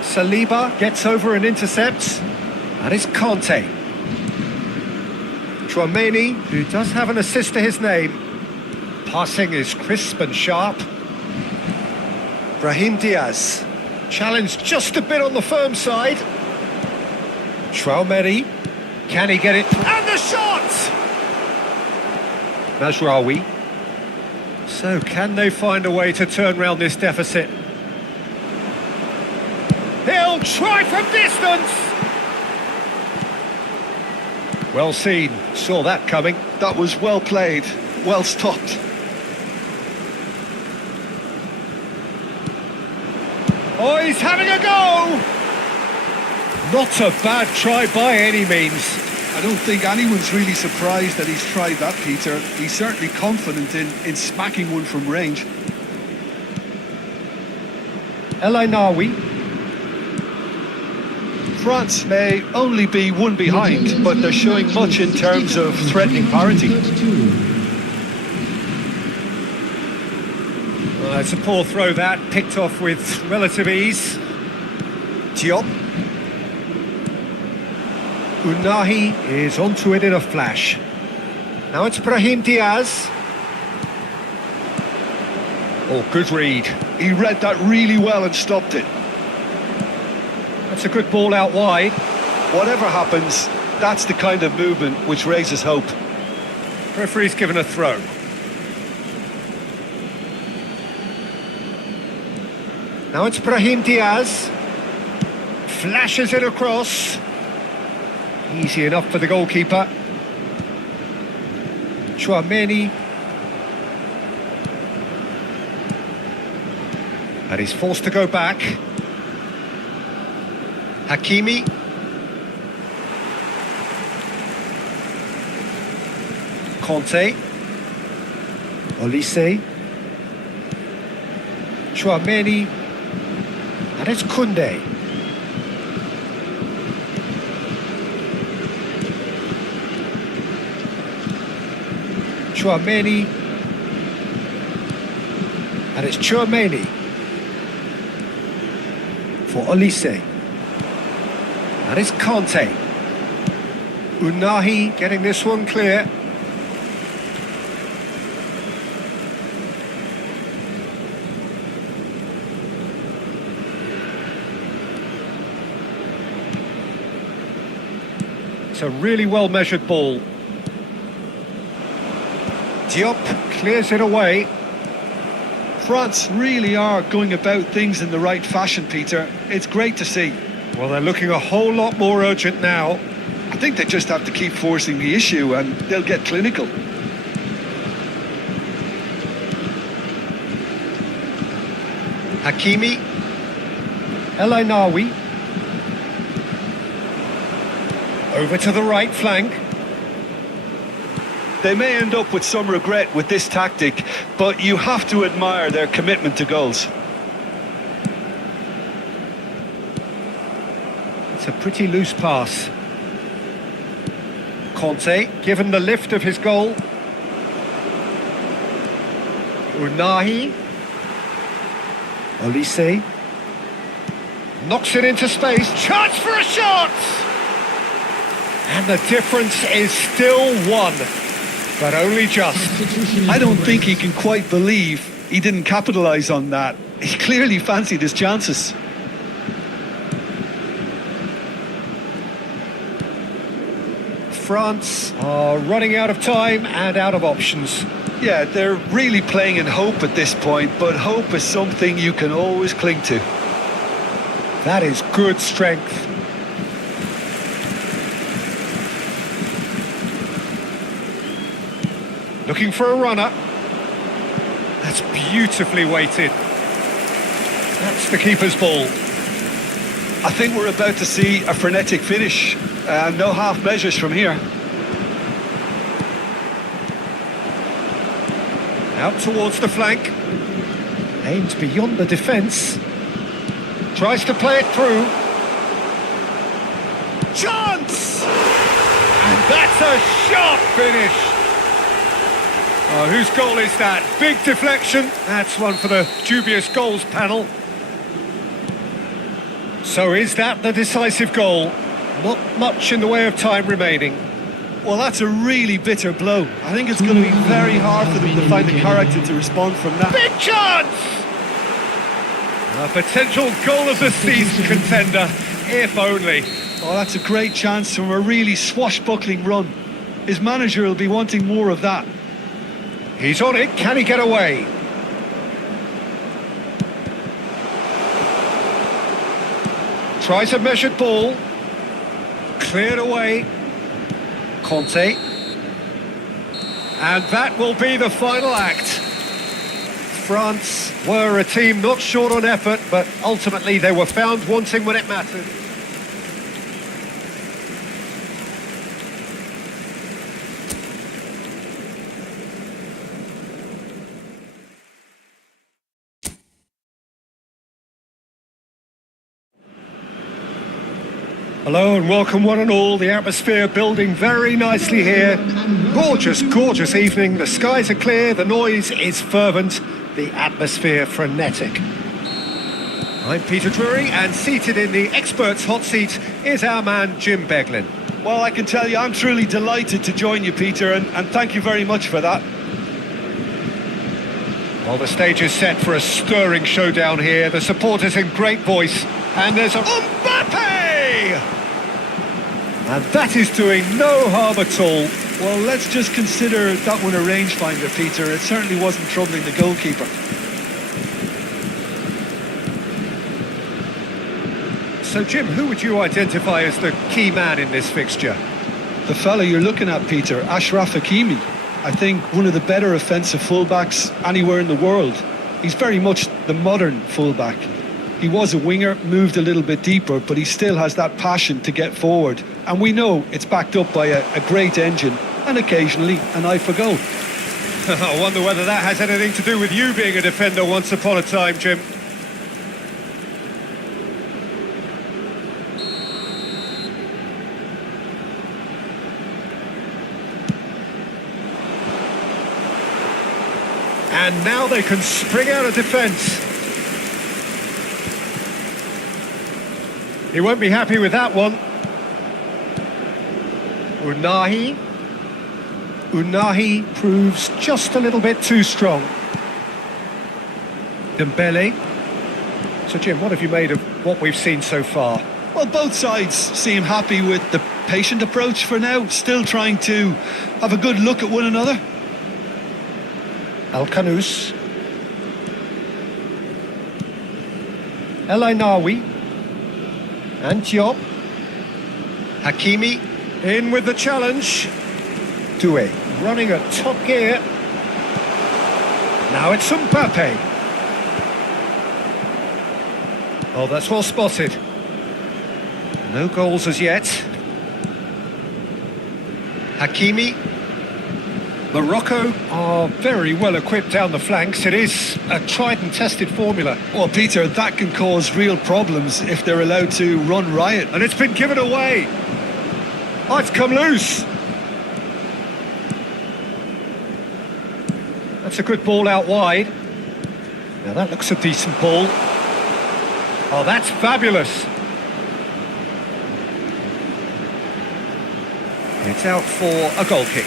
Saliba gets over and intercepts. That is Conte. Tchouaméni, who does have an assist to his name. Passing is crisp and sharp. Brahim Diaz, challenged just a bit on the firm side. Tchouaméni, can he get it? And the shot! Mazraoui. So can they find a way to turn round this deficit? He'll try from distance! Well seen, saw that coming. That was well played, well stopped. Oh, he's having a go! Not a bad try by any means. I don't think anyone's really surprised that he's tried that, Peter. He's certainly confident in smacking one from range. El Ainaoui. France may only be one behind, but they're showing much in terms of threatening parity. Well, it's a poor throw that, picked off with relative ease. Diop. Unahi is onto it in a flash. Now it's Brahim Diaz. Oh, good read. He read that really well and stopped it. That's a good ball out wide. Whatever happens, that's the kind of movement which raises hope. Referee's given a throw. Now it's Brahim Diaz. Flashes it across. Easy enough for the goalkeeper. Tchouaméni. And he's forced to go back. Hakimi. Conte. Olise. Chouameni. And it's Koundé. Chouameni. And it's Chouameni. For Olise. And it's Conte. Unahi getting this one clear. It's a really well-measured ball. Diop clears it away. France really are going about things in the right fashion, Peter. It's great to see. Well, they're looking a whole lot more urgent now. I think they just have to keep forcing the issue and they'll get clinical. Hakimi. El Ainaoui. Over to the right flank. They may end up with some regret with this tactic, but you have to admire their commitment to goals. It's a pretty loose pass. Conte, given the lift of his goal. Unahi. Olise. Knocks it into space. Chance for a shot! And the difference is still one, but only just. I don't think he can quite believe he didn't capitalise on that. He clearly fancied his chances. France are running out of time and out of options. Yeah, they're really playing in hope at this point, but hope is something you can always cling to. That is good strength. Looking for a runner. That's beautifully weighted. That's the keeper's ball. I think we're about to see a frenetic finish. No half measures from here. Out towards the flank. Aims beyond the defence. Tries to play it through. Chance! And that's a sharp finish. Oh, whose goal is that? Big deflection. That's one for the dubious goals panel. So is that the decisive goal? Not much in the way of time remaining. Well, that's a really bitter blow. I think it's going to be very hard for them to find the character to respond from that. Big chance! A potential goal of the season contender, if only. Oh, that's a great chance from a really swashbuckling run. His manager will be wanting more of that. He's on it, can he get away? Tries a measured ball. Cleared away. Conte. And that will be the final act. France were a team not short on effort, but ultimately they were found wanting when it mattered. Hello and welcome one and all. The atmosphere building very nicely here. Gorgeous, gorgeous evening. The skies are clear, the noise is fervent, the atmosphere frenetic. I'm Peter Drury, and seated in the experts' hot seat is our man Jim Beglin. Well, I can tell you I'm truly delighted to join you, Peter, and thank you very much for that. Well, the stage is set for a stirring showdown here. The supporters in great voice, and there's a Mbappe! And that is doing no harm at all. Well, let's just consider that one a rangefinder, Peter. It certainly wasn't troubling the goalkeeper. So, Jim, who would you identify as the key man in this fixture? The fella you're looking at, Peter, Achraf Hakimi. I think one of the better offensive fullbacks anywhere in the world. He's very much the modern fullback. He was a winger, moved a little bit deeper, but he still has that passion to get forward. And we know it's backed up by a great engine and occasionally an eye for goal. I wonder whether that has anything to do with you being a defender once upon a time, Jim. And now they can spring out of defence. He won't be happy with that one. Unahi proves just a little bit too strong. Dembele. So Jim, what have you made of what we've seen so far? Well, both sides seem happy with the patient approach for now, still trying to have a good look at one another. Al-Kanous. El Ainawi. And Diop. Hakimi in with the challenge. Doué running at top gear. Now it's Mbappe. Oh, that's well spotted. No goals as yet. Hakimi. Morocco are very well equipped down the flanks. It is a tried and tested formula. Well, Peter, that can cause real problems if they're allowed to run riot. And it's been given away. Oh, it's come loose. That's a good ball out wide. Now that looks a decent ball. Oh, that's fabulous. It's out for a goal kick.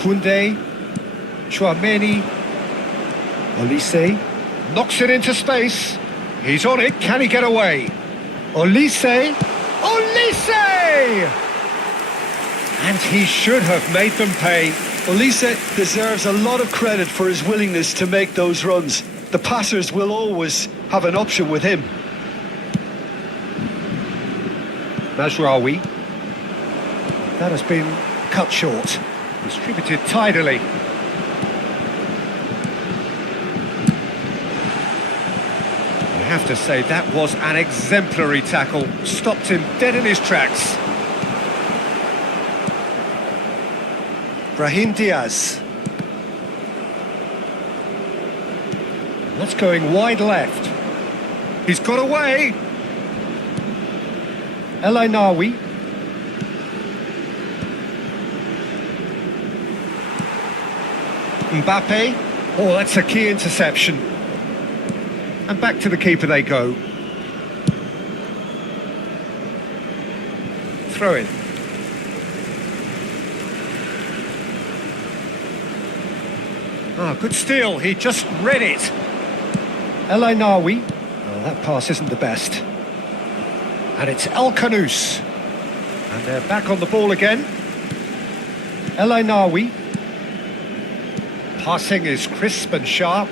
Koundé, Chouameni, Olise knocks it into space. He's on it. Can he get away? Olise! And he should have made them pay. Olise deserves a lot of credit for his willingness to make those runs. The passers will always have an option with him. Mazraoui. That has been cut short. Distributed tidily. I have to say that was an exemplary tackle. Stopped him dead in his tracks. Brahim Diaz. That's going wide left. He's got away. El Ainawi. Mbappe. Oh, that's a key interception. And back to the keeper they go. Throw in. Ah, good steal. He just read it. El Ainawi. Oh, that pass isn't the best. And it's Al-Kanous. And they're back on the ball again. El Ainawi. Passing is crisp and sharp.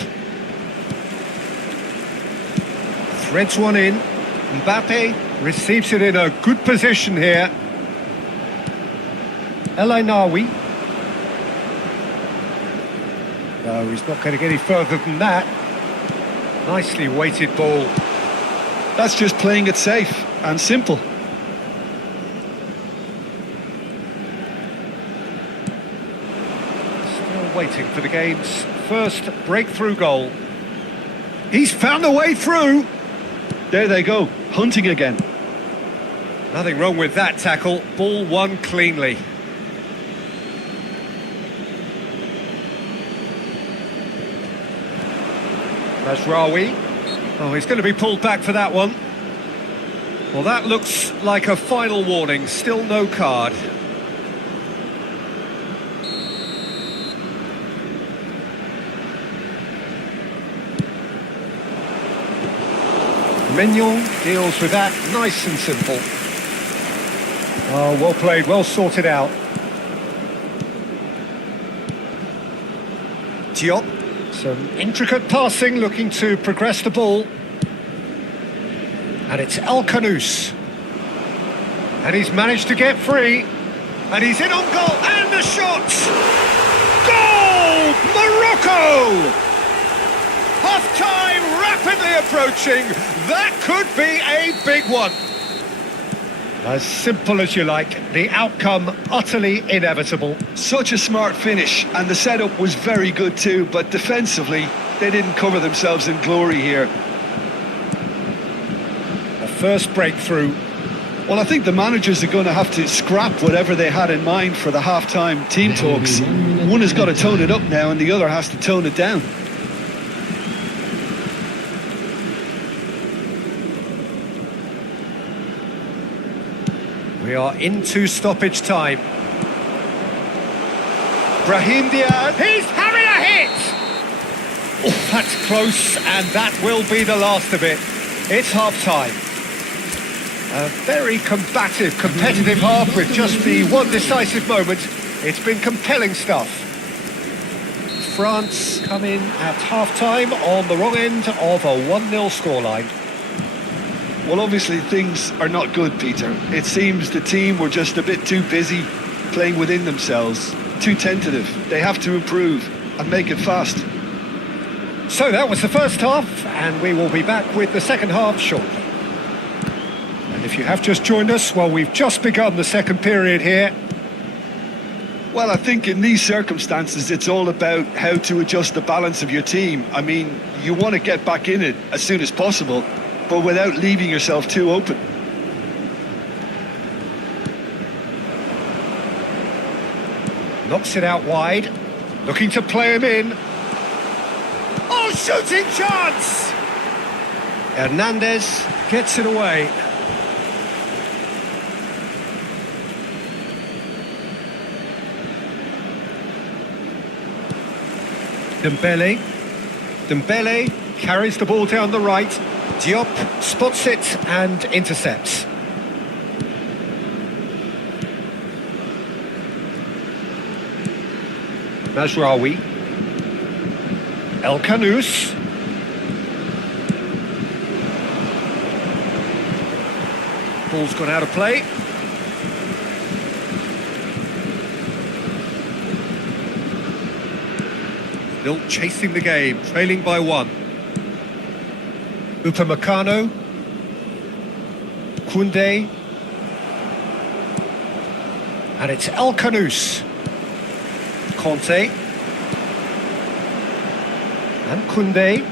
Threads one in. Mbappe receives it in a good position here. El Ainawi. No, he's not going to get any further than that. Nicely weighted ball. That's just playing it safe and simple. Waiting for the game's first breakthrough goal. He's found a way through. There they go, hunting again. Nothing wrong with that tackle. Ball won cleanly. Mazraoui. Oh, he's going to be pulled back for that one. Well, that looks like a final warning. Still no card. Mignon deals with that, nice and simple. Oh, well played, well sorted out. Diop, some intricate passing, looking to progress the ball. And it's Al-Kanous. And he's managed to get free. And he's in on goal, and the shot! Goal! Morocco! Half-time rapidly approaching. That could be a big one. As simple as you like, the outcome utterly inevitable. Such a smart finish, and the setup was very good too, but defensively, they didn't cover themselves in glory here. A first breakthrough. Well, I think the managers are going to have to scrap whatever they had in mind for the half-time team talks. One has got to tone it up now, and the other has to tone it down. We are into stoppage time. Brahim Diaz. He's having a hit! Oh, that's close, and that will be the last of it. It's half-time. A very combative, competitive half with just the one decisive moment. It's been compelling stuff. France come in at half-time on the wrong end of a 1-0 scoreline. Well, obviously things are not good, Peter. It seems the team were just a bit too busy playing within themselves, too tentative. They have to improve and make it fast. So that was the first half, and we will be back with the second half shortly. And if you have just joined us, well, we've just begun the second period here. Well, I think in these circumstances, it's all about how to adjust the balance of your team. I mean, you want to get back in it as soon as possible, but without leaving yourself too open. Knocks it out wide, looking to play him in. Oh, shooting chance! Hernandez gets it away. Dembele carries the ball down the right. Diop spots it and intercepts. Mazraoui. El Kanous. Ball's gone out of play. Still chasing the game, trailing by 1. Upamecano. Koundé. And it's El Kanous. Conte. And Koundé.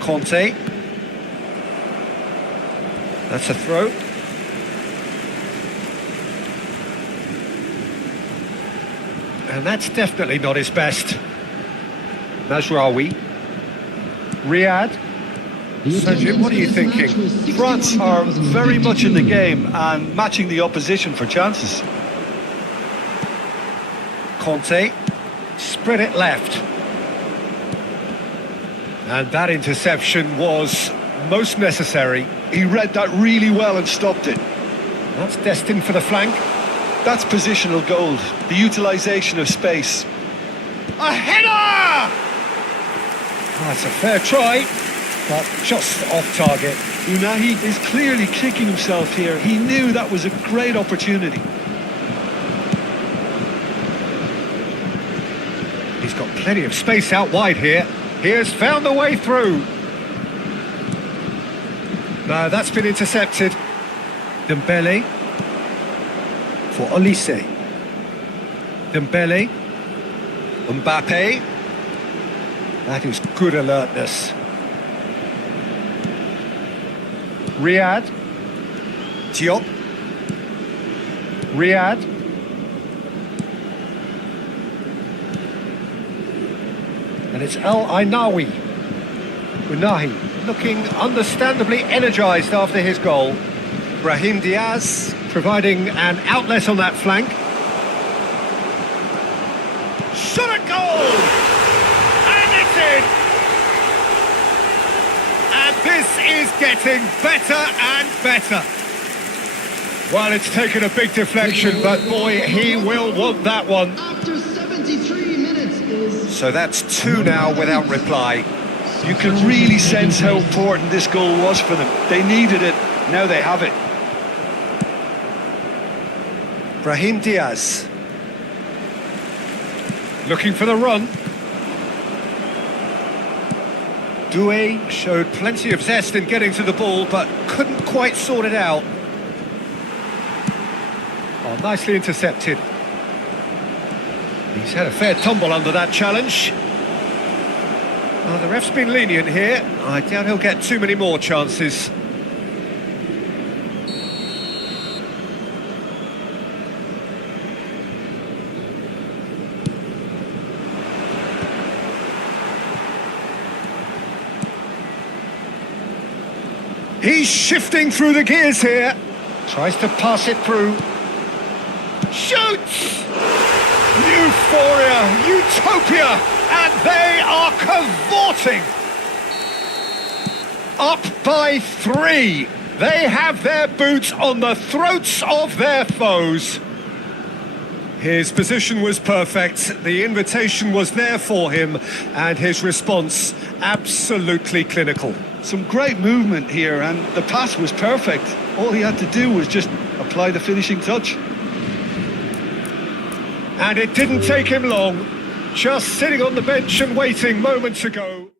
Conte. That's a throw. And that's definitely not his best. Mazraoui. Riyad. So Jim, what are you thinking? France are very much in the game and matching the opposition for chances. Conte. Spread it left. And that interception was most necessary. He read that really well and stopped it. That's destined for the flank. That's positional gold, the utilisation of space. A header! That's a fair try, but just off target. Unahi is clearly kicking himself here. He knew that was a great opportunity. He's got plenty of space out wide here. He has found a way through. No, that's been intercepted. Dembele for Olise. Dembele. Mbappe. That is good alertness. Riyad. Diop. Riyad. And it's El Ainawi. Unahi looking understandably energised after his goal. Brahim Diaz providing an outlet on that flank. Shot a goal! And it's in! And this is getting better and better. Well, it's taken a big deflection, but boy, he will want that one. After 73 minutes is... So that's 2 now without reply. You can really sense how important this goal was for them. They needed it, now they have it. Brahim Diaz. Looking for the run. Doué showed plenty of zest in getting to the ball, but couldn't quite sort it out. Oh, nicely intercepted. He's had a fair tumble under that challenge. Well, the ref's been lenient here. I doubt he'll get too many more chances. He's shifting through the gears here. Tries to pass it through. Shoots! Euphoria, utopia, and they are cavorting. Up by 3. They have their boots on the throats of their foes. His position was perfect, the invitation was there for him, and his response absolutely clinical. Some great movement here, and the pass was perfect. All he had to do was just apply the finishing touch. And it didn't take him long, just sitting on the bench and waiting moments ago.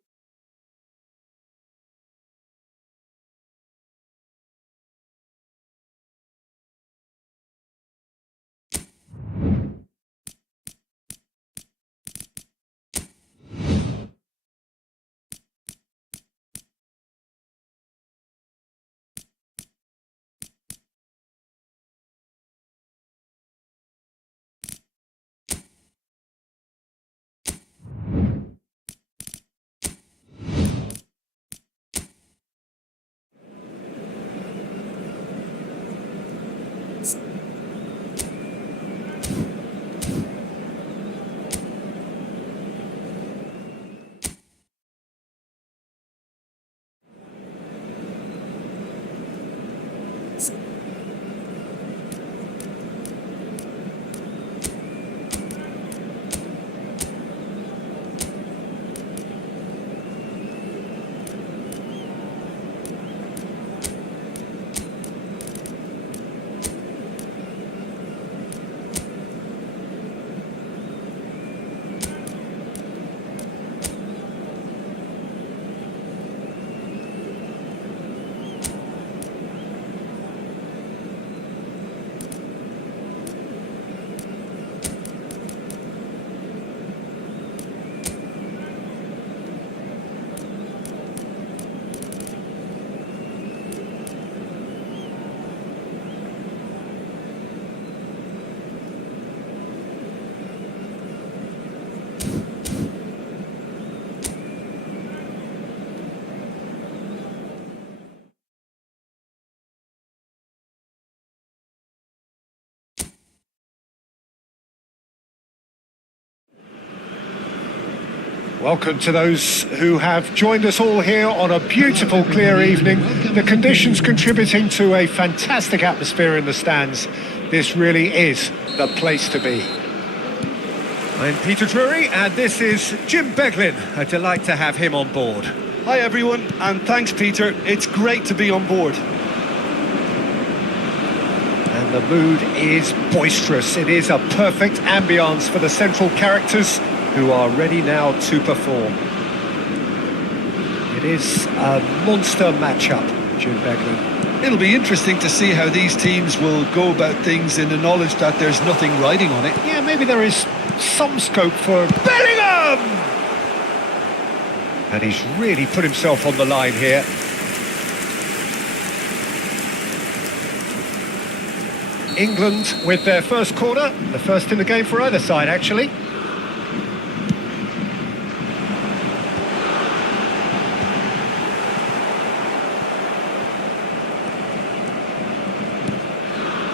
Welcome to those who have joined us all here on a beautiful, clear evening. The conditions contributing to a fantastic atmosphere in the stands. This really is the place to be. I'm Peter Drury, and this is Jim Beglin. A delight to have him on board. Hi everyone, and thanks Peter. It's great to be on board. And the mood is boisterous. It is a perfect ambience for the central characters who are ready now to perform. It is a monster matchup, Jim Beglin. It'll be interesting to see how these teams will go about things in the knowledge that there's nothing riding on it. Yeah, maybe there is some scope for Bellingham! And he's really put himself on the line here. England with their first corner, the first in the game for either side, actually.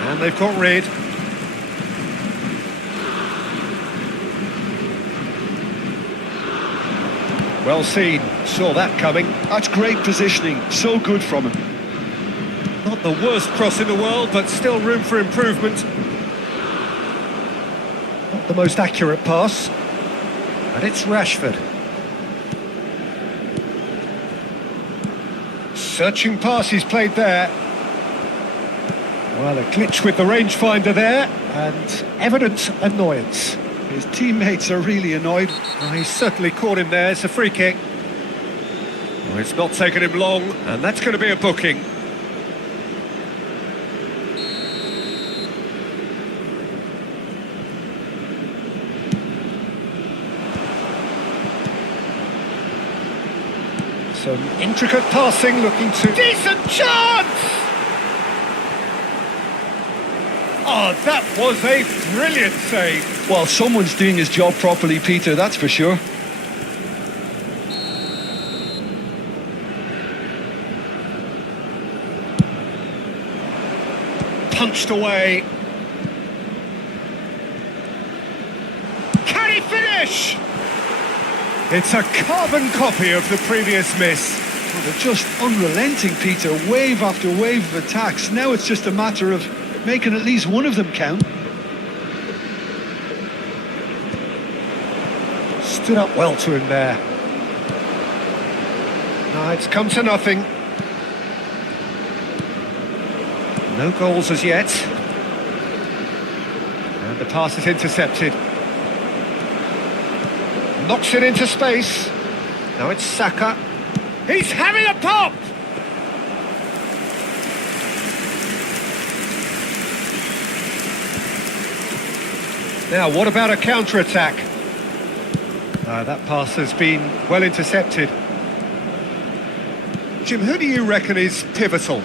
And they've got rid. Well seen, saw that coming. That's great positioning, so good from him. Not the worst cross in the world, but still room for improvement. Not the most accurate pass. And it's Rashford. Searching pass he's played there. Well, a glitch with the rangefinder there, and evident annoyance. His teammates are really annoyed. Oh, he's certainly caught him there. It's a free kick. Oh, it's not taken him long, and that's going to be a booking. Some intricate passing, looking to... Decent chance! Oh, that was a brilliant save. Well, someone's doing his job properly, Peter, that's for sure. Punched away. Can he finish? It's a carbon copy of the previous miss. Well, they're just unrelenting, Peter. Wave after wave of attacks. Now it's just a matter of making at least one of them count. Stood up well to him there. No, it's come to nothing. No goals as yet. And the pass is intercepted. Knocks it into space. Now it's Saka. He's having a pop! Now, what about a counter-attack? That pass has been well intercepted. Jim, who do you reckon is pivotal?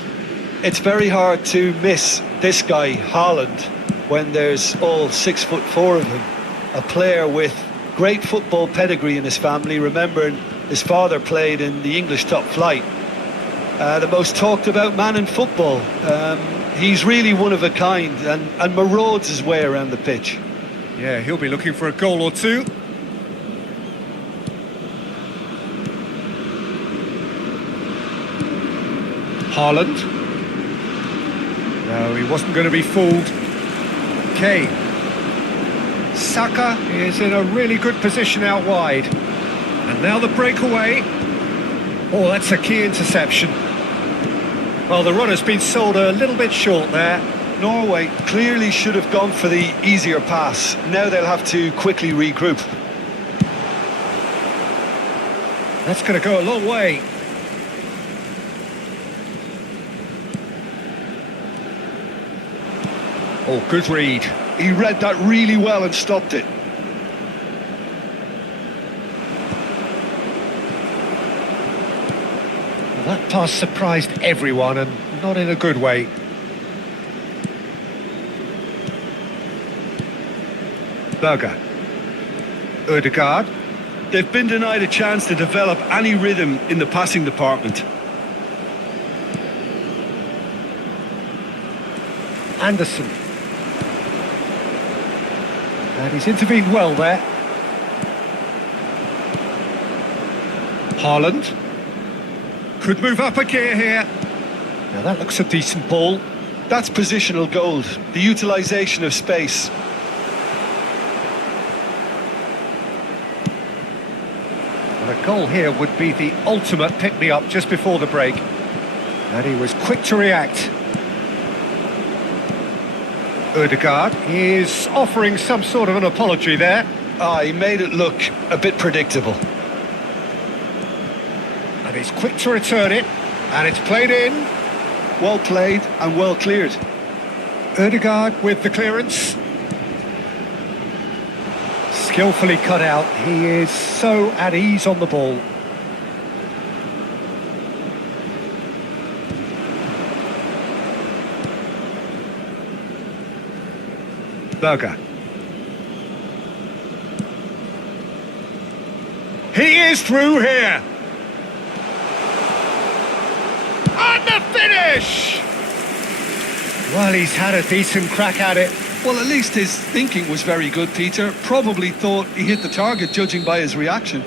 It's very hard to miss this guy, Haaland, when there's all 6'4" of him. A player with great football pedigree in his family, remembering his father played in the English top flight. The most talked about man in football. He's really one of a kind and marauds his way around the pitch. Yeah, he'll be looking for a goal or two. Haaland. No, he wasn't going to be fooled. Kane. Saka is in a really good position out wide. And now the breakaway. Oh, that's a key interception. Well, the run has been sold a little bit short there. Norway clearly should have gone for the easier pass. Now they'll have to quickly regroup. That's going to go a long way. Oh, good read. He read that really well and stopped it. Well, that pass surprised everyone, and not in a good way. Berger. Ødegaard. They've been denied a chance to develop any rhythm in the passing department. Anderson. And he's intervened well there. Haaland. Could move up a gear here. Now that looks a decent ball. That's positional gold, the utilisation of space. Well, a goal here would be the ultimate pick-me-up just before the break. And he was quick to react. Ødegaard is offering some sort of an apology there. He made it look a bit predictable. And he's quick to return it. And it's played in. Well played and well cleared. Ødegaard with the clearance. Skillfully cut out. He is so at ease on the ball. Berger. He is through here. And the finish! Well, he's had a decent crack at it. Well, at least his thinking was very good, Peter. Probably thought he hit the target, judging by his reaction.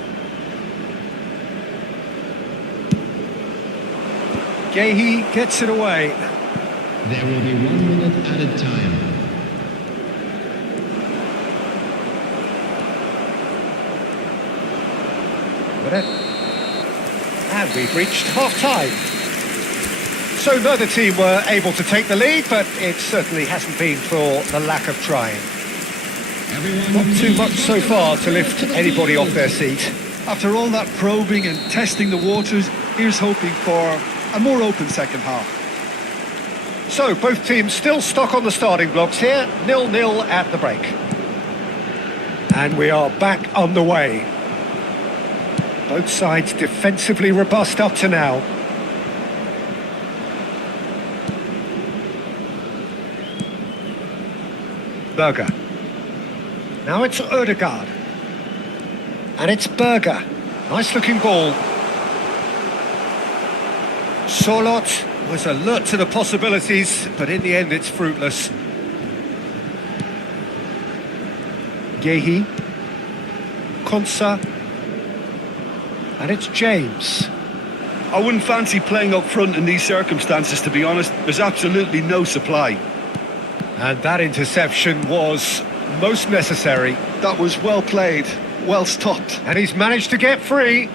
Gehi gets it away. There will be 1 minute added time. And we've reached half-time. So neither team were able to take the lead, but it certainly hasn't been for the lack of trying. Not too much so far to lift anybody off their seat. After all that probing and testing the waters, here's hoping for a more open second half. So both teams still stuck on the starting blocks here, 0-0 at the break. And we are back on the way. Both sides defensively robust up to now. Berger. Now it's Ødegaard. And it's Berger. Nice looking ball. Sorloth was alert to the possibilities, but in the end it's fruitless. Gehi. Konsa. And it's James. I wouldn't fancy playing up front in these circumstances, to be honest. There's absolutely no supply. And that interception was most necessary. That was well played, well stopped. And he's managed to get free.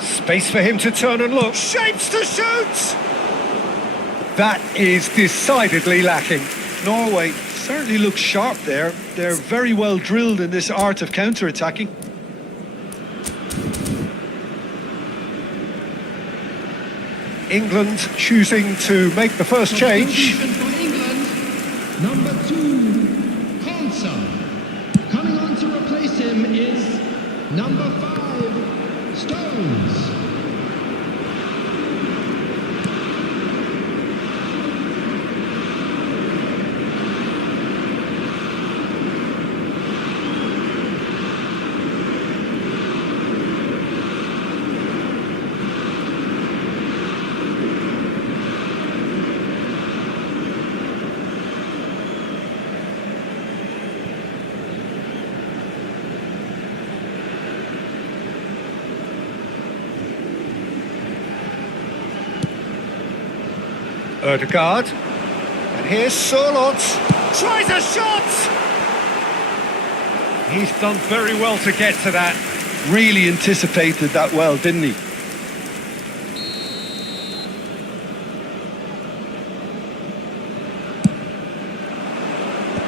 Space for him to turn and look. Shapes to shoot! That is decidedly lacking. Norway certainly looks sharp there. They're very well drilled in this art of counter-attacking. England choosing to make the first change. Substitution for England, number 2, Konsa. Coming on to replace him is number 5, Stones. Ødegaard. And here's Sorloth. Tries a shot! He's done very well to get to that. Really anticipated that well, didn't he?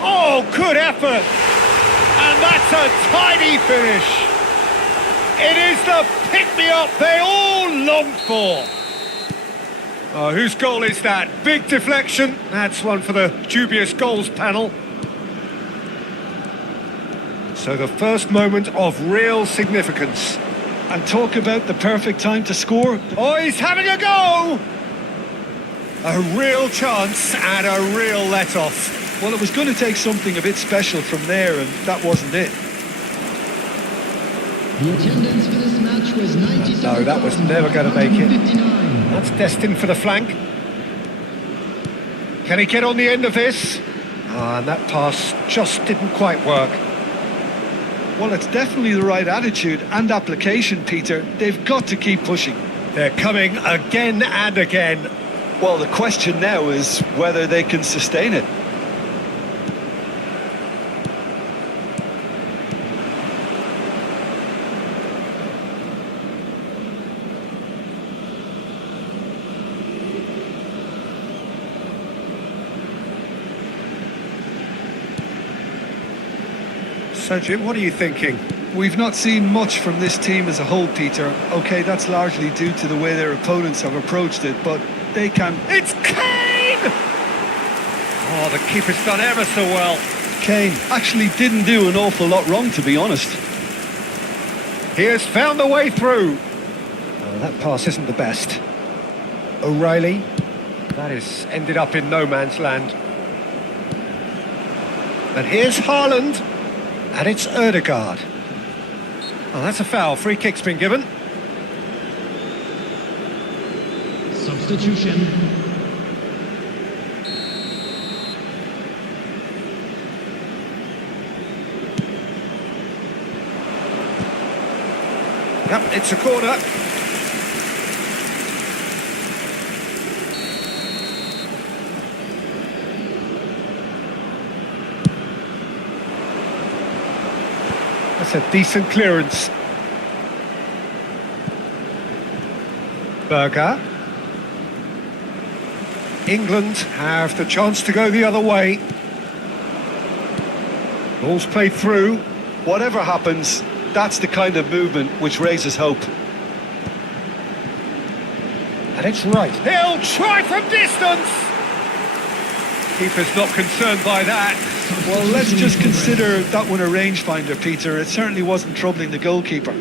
Oh, good effort! And that's a tidy finish. It is the pick-me-up they all longed for. Oh, whose goal is that? Big deflection. That's one for the dubious goals panel. So the first moment of real significance. And talk about the perfect time to score. Oh, he's having a go! A real chance and a real let-off. Well, it was going to take something a bit special from there, and that wasn't it. The attendance for this match was 97,559. No, that was never going to make it. That's destined for the flank. Can he get on the end of this? Ah, and that pass just didn't quite work. Well, it's definitely the right attitude and application, Peter. They've got to keep pushing. They're coming again and again. Well, the question now is whether they can sustain it. So, Jim, what are you thinking? We've not seen much from this team as a whole, Peter. OK, that's largely due to the way their opponents have approached it, but they can... It's Kane! Oh, the keeper's done ever so well. Kane actually didn't do an awful lot wrong, to be honest. He has found the way through. Oh, that pass isn't the best. O'Reilly. That has ended up in no man's land. And here's Haaland. And it's Ødegaard. Oh, that's a foul. Free kick's been given. Substitution. Yep, it's a corner. That's a decent clearance. Berger. England have the chance to go the other way. Ball's played through. Whatever happens, that's the kind of movement which raises hope. And it's right. He'll try from distance! Keeper's not concerned by that. Well, let's just consider that one a rangefinder, Peter. It certainly wasn't troubling the goalkeeper.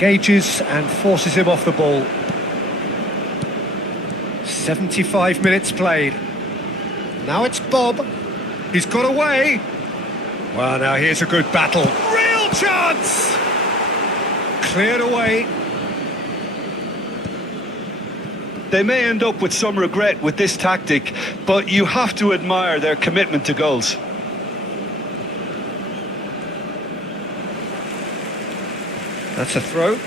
Engages and forces him off the ball. 75 minutes played. Now it's Bob. He's got away. Well, now here's a good battle. Real chance! Cleared away. They may end up with some regret with this tactic, but you have to admire their commitment to goals. That's a throw.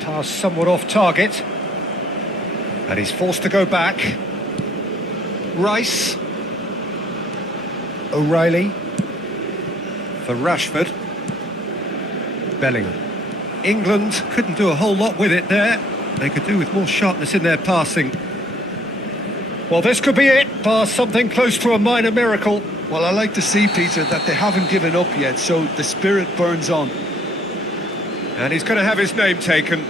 Pass somewhat off target. And he's forced to go back. Rice. O'Reilly. For Rashford. Bellingham. England couldn't do a whole lot with it there. They could do with more sharpness in their passing. Well, this could be it, bar something close to a minor miracle. Well, I like to see, Peter, that they haven't given up yet, so the spirit burns on. And he's going to have his name taken.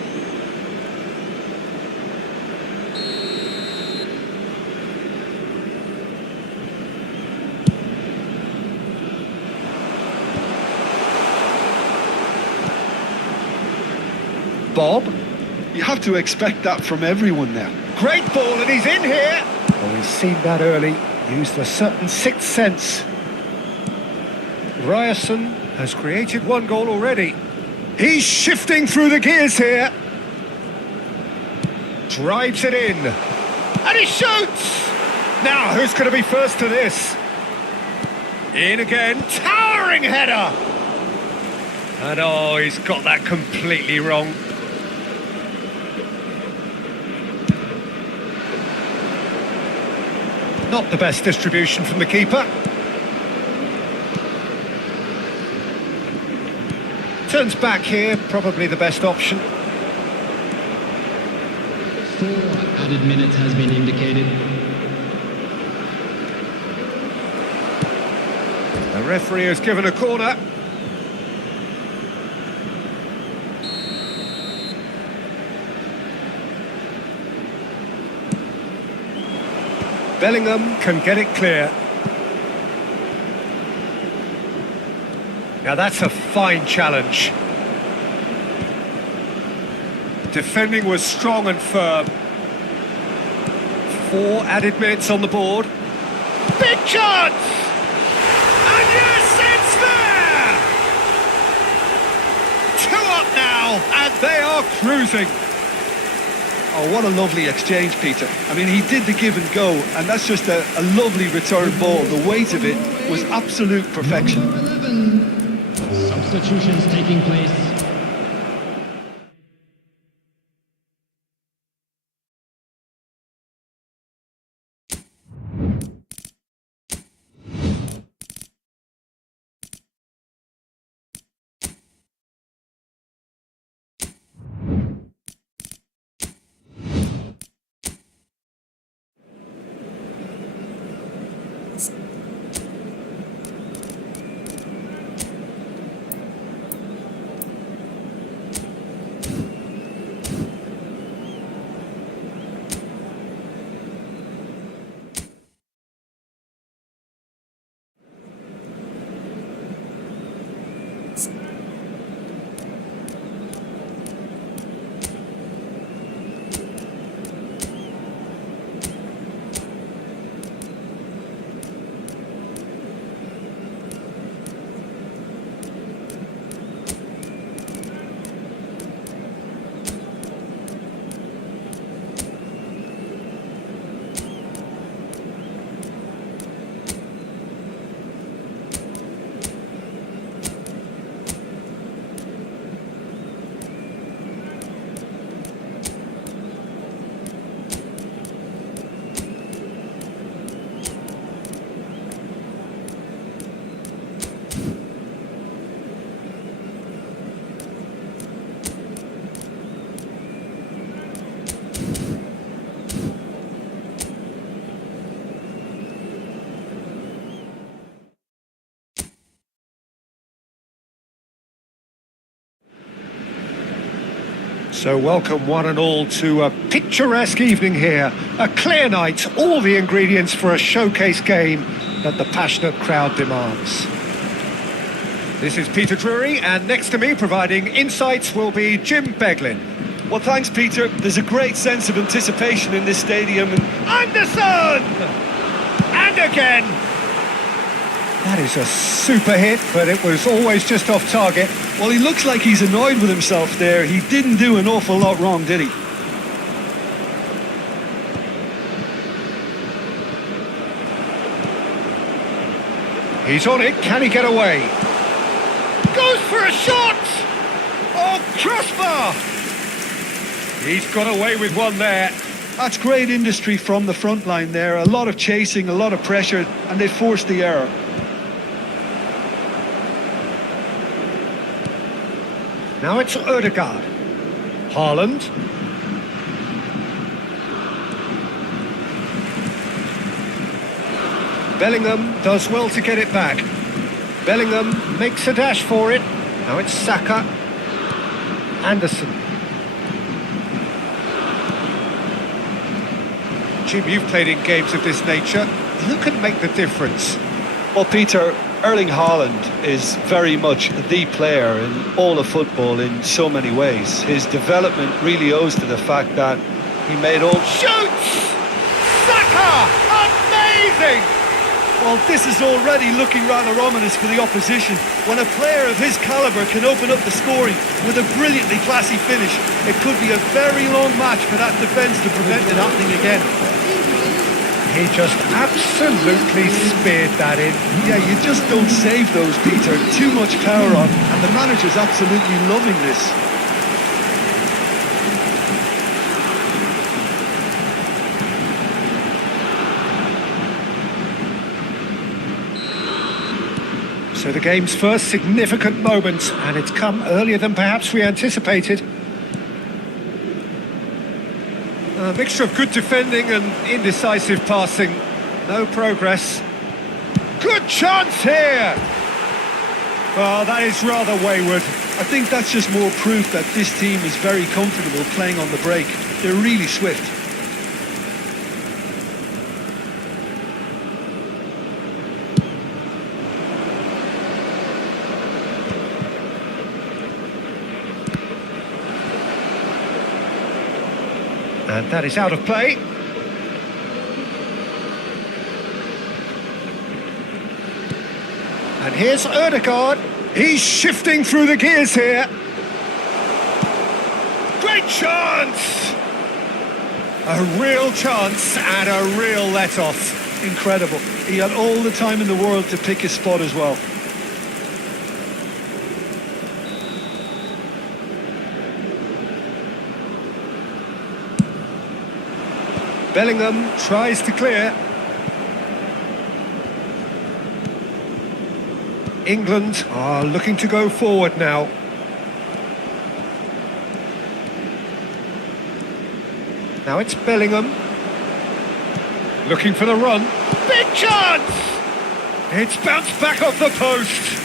Bob. You have to expect that from everyone now. Great ball, and he's in here. Well, he's seen that early, used a certain sixth sense. Ryerson has created one goal already. He's shifting through the gears here. Drives it in. And he shoots! Now, who's going to be first to this? In again, towering header! And oh, he's got that completely wrong. Not the best distribution from the keeper. Turns back here, probably the best option. 4 added minutes has been indicated. The referee has given a corner. Bellingham can get it clear. Now that's a fine challenge. Defending was strong and firm. 4 added minutes on the board. Big chance! And yes, it's there! 2 up now, and they are cruising. Oh, what a lovely exchange, Peter. I mean, he did the give and go, and that's just a lovely return ball. The weight of it was absolute perfection. Number 11. Substitutions taking place. So welcome one and all to a picturesque evening here. A clear night, all the ingredients for a showcase game that the passionate crowd demands. This is Peter Drury, and next to me providing insights will be Jim Beglin. Well, thanks, Peter. There's a great sense of anticipation in this stadium. Anderson! And again! That is a super hit, but it was always just off target. Well, he looks like he's annoyed with himself there. He didn't do an awful lot wrong, did he? He's on it, can he get away? Goes for a shot! Oh, crossbar! He's got away with one there. That's great industry from the front line there. A lot of chasing, a lot of pressure, and they forced the error. Now it's Ødegaard. Haaland. Bellingham does well to get it back. Bellingham makes a dash for it. Now it's Saka. Anderson. Jim, you've played in games of this nature. Who can make the difference? Well, Peter, Erling Haaland is very much the player in all of football in so many ways. His development really owes to the fact that he made all... Shoots! Saka! Amazing! Well, this is already looking rather ominous for the opposition. When a player of his calibre can open up the scoring with a brilliantly classy finish, it could be a very long match for that defence to prevent it happening again. He just absolutely speared that in. Yeah, you just don't save those, Peter. Too much power on, and the manager's absolutely loving this. So the game's first significant moment, and it's come earlier than perhaps we anticipated. A mixture of good defending and indecisive passing. No progress. Good chance here! Well, that is rather wayward. I think that's just more proof that this team is very comfortable playing on the break. They're really swift. And that is out of play. And here's Ødegaard. He's shifting through the gears here. Great chance! A real chance and a real let-off. Incredible. He had all the time in the world to pick his spot as well. Bellingham tries to clear. England are looking to go forward now. Now it's Bellingham. Looking for the run. Big chance! It's bounced back off the post.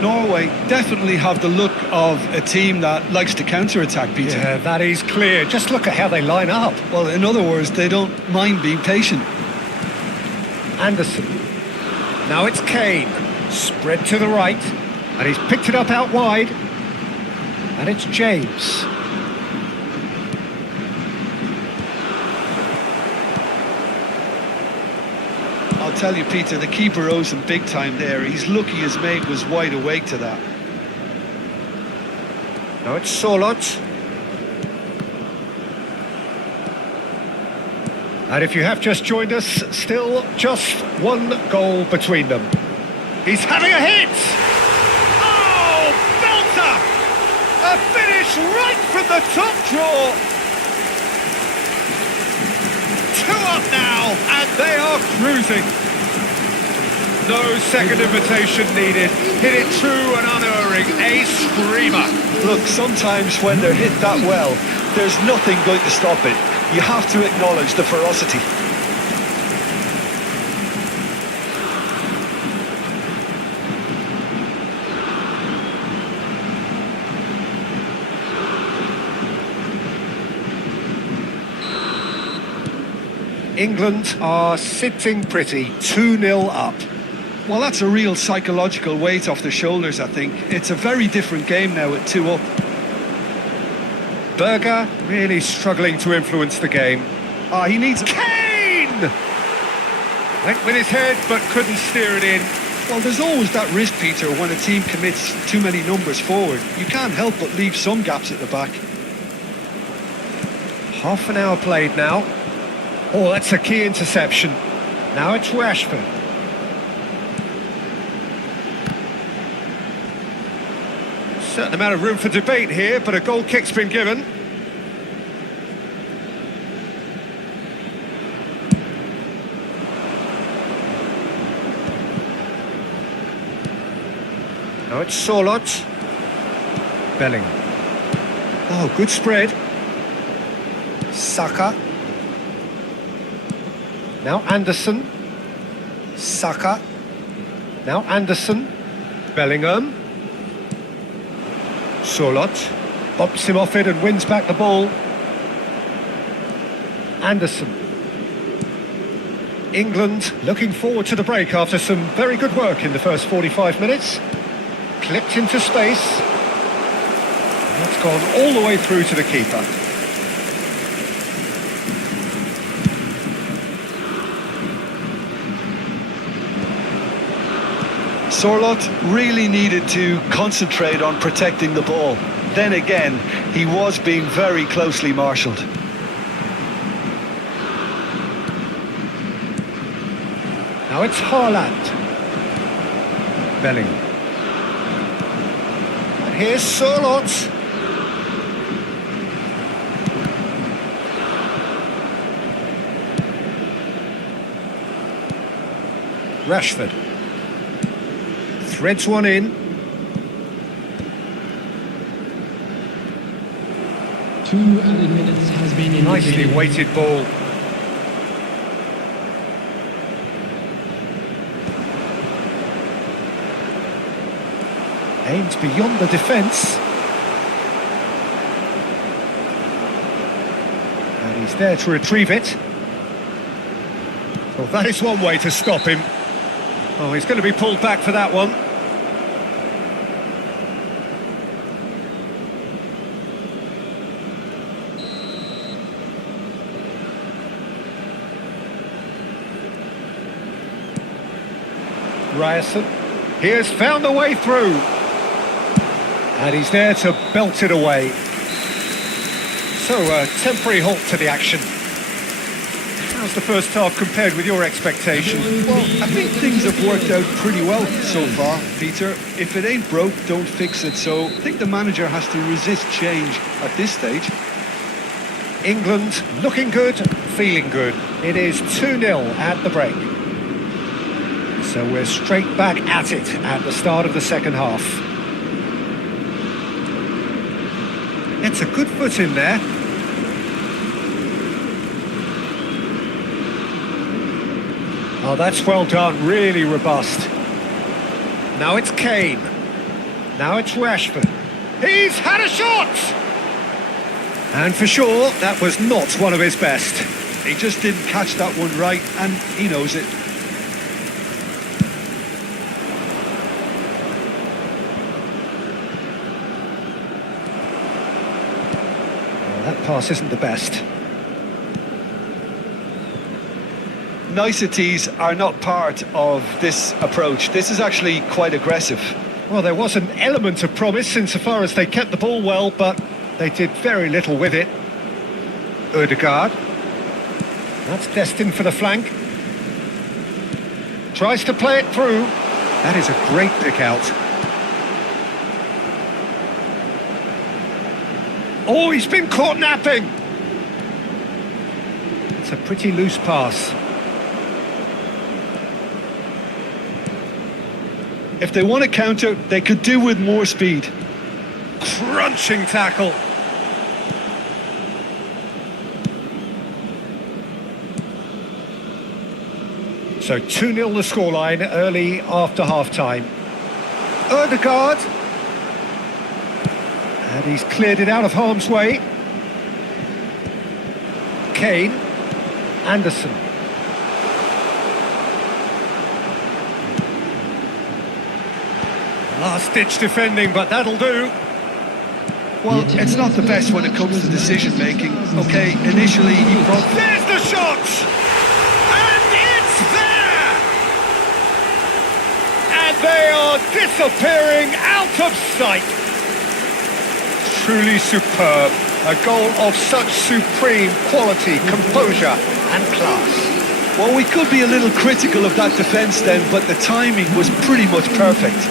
Norway definitely have the look of a team that likes to counter-attack, Peter. Yeah, that is clear. Just look at how they line up. Well, in other words, they don't mind being patient. Anderson. Now it's Kane. Spread to the right. And he's picked it up out wide. And it's James. I'll tell you, Peter, the keeper owes him big time there. He's lucky his mate was wide awake to that. Now it's Solot. And if you have just joined us, still just one goal between them. He's having a hit! Oh, belter! A finish right from the top draw! 2 up now, and they are cruising. No second invitation needed. Hit it true and unerring. A screamer. Look, sometimes when they're hit that well, there's nothing going to stop it. You have to acknowledge the ferocity. England are sitting pretty, 2-0 up. Well, that's a real psychological weight off their shoulders, I think. It's a very different game now at 2 up. Berger really struggling to influence the game. He needs... Kane! Went with his head, but couldn't steer it in. Well, there's always that risk, Peter, when a team commits too many numbers forward. You can't help but leave some gaps at the back. Half an hour played now. Oh, that's a key interception. Now it's Rashford. Certain amount of room for debate here, but a goal kick's been given. Now it's Sorloth. Belling. Oh, good spread. Saka. Now Anderson. Saka. Now Anderson. Bellingham. Sorloth. Bumps him off it and wins back the ball. Anderson. England looking forward to the break after some very good work in the first 45 minutes. Clipped into space. That's gone all the way through to the keeper. Sorloth really needed to concentrate on protecting the ball. Then again, he was being very closely marshalled. Now it's Haaland. Belling. And here's Sorloth. Rashford. Threads one in. 2 added minutes has been indicated. Nicely weighted ball. Aims beyond the defence. And he's there to retrieve it. Well, that is one way to stop him. Oh, he's going to be pulled back for that one. Ryerson. He has found a way through. And he's there to belt it away. So, a temporary halt to the action. How's the first half compared with your expectations? Well, I think things have worked out pretty well so far, Peter. If it ain't broke, don't fix it. So I think the manager has to resist change at this stage. England looking good, feeling good. It is 2-0 at the break. So we're straight back at it at the start of the second half. It's a good foot in there. Oh, that's well done, really robust. Now it's Kane. Now it's Rashford. He's had a shot! And for sure, that was not one of his best. He just didn't catch that one right, and he knows it. Well, that pass isn't the best. Niceties are not part of this approach. This is actually quite aggressive. Well, there was an element of promise insofar as they kept the ball well, but they did very little with it. Ødegaard. That's destined for the flank. Tries to play it through. That is a great pick out. Oh, he's been caught napping. It's a pretty loose pass. If they want to counter, they could do with more speed. Crunching tackle. So 2-0 the scoreline early after half-time. Ødegaard. And he's cleared it out of harm's way. Kane. Anderson. Last-ditch defending, but that'll do. Well, it's not the best when it comes to decision-making. Okay, initially he brought... There's the shot! And it's there! And they are disappearing out of sight. Truly superb. A goal of such supreme quality, composure and class. Well, we could be a little critical of that defence then, but the timing was pretty much perfect.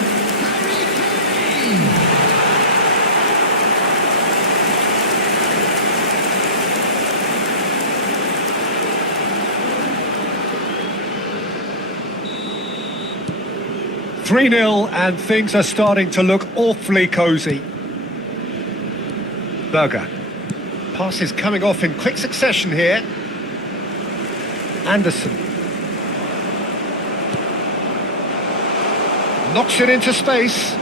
"3-0 and things are starting to look awfully cosy." Berger. Pass is coming off in quick succession here. Anderson. Knocks it into space.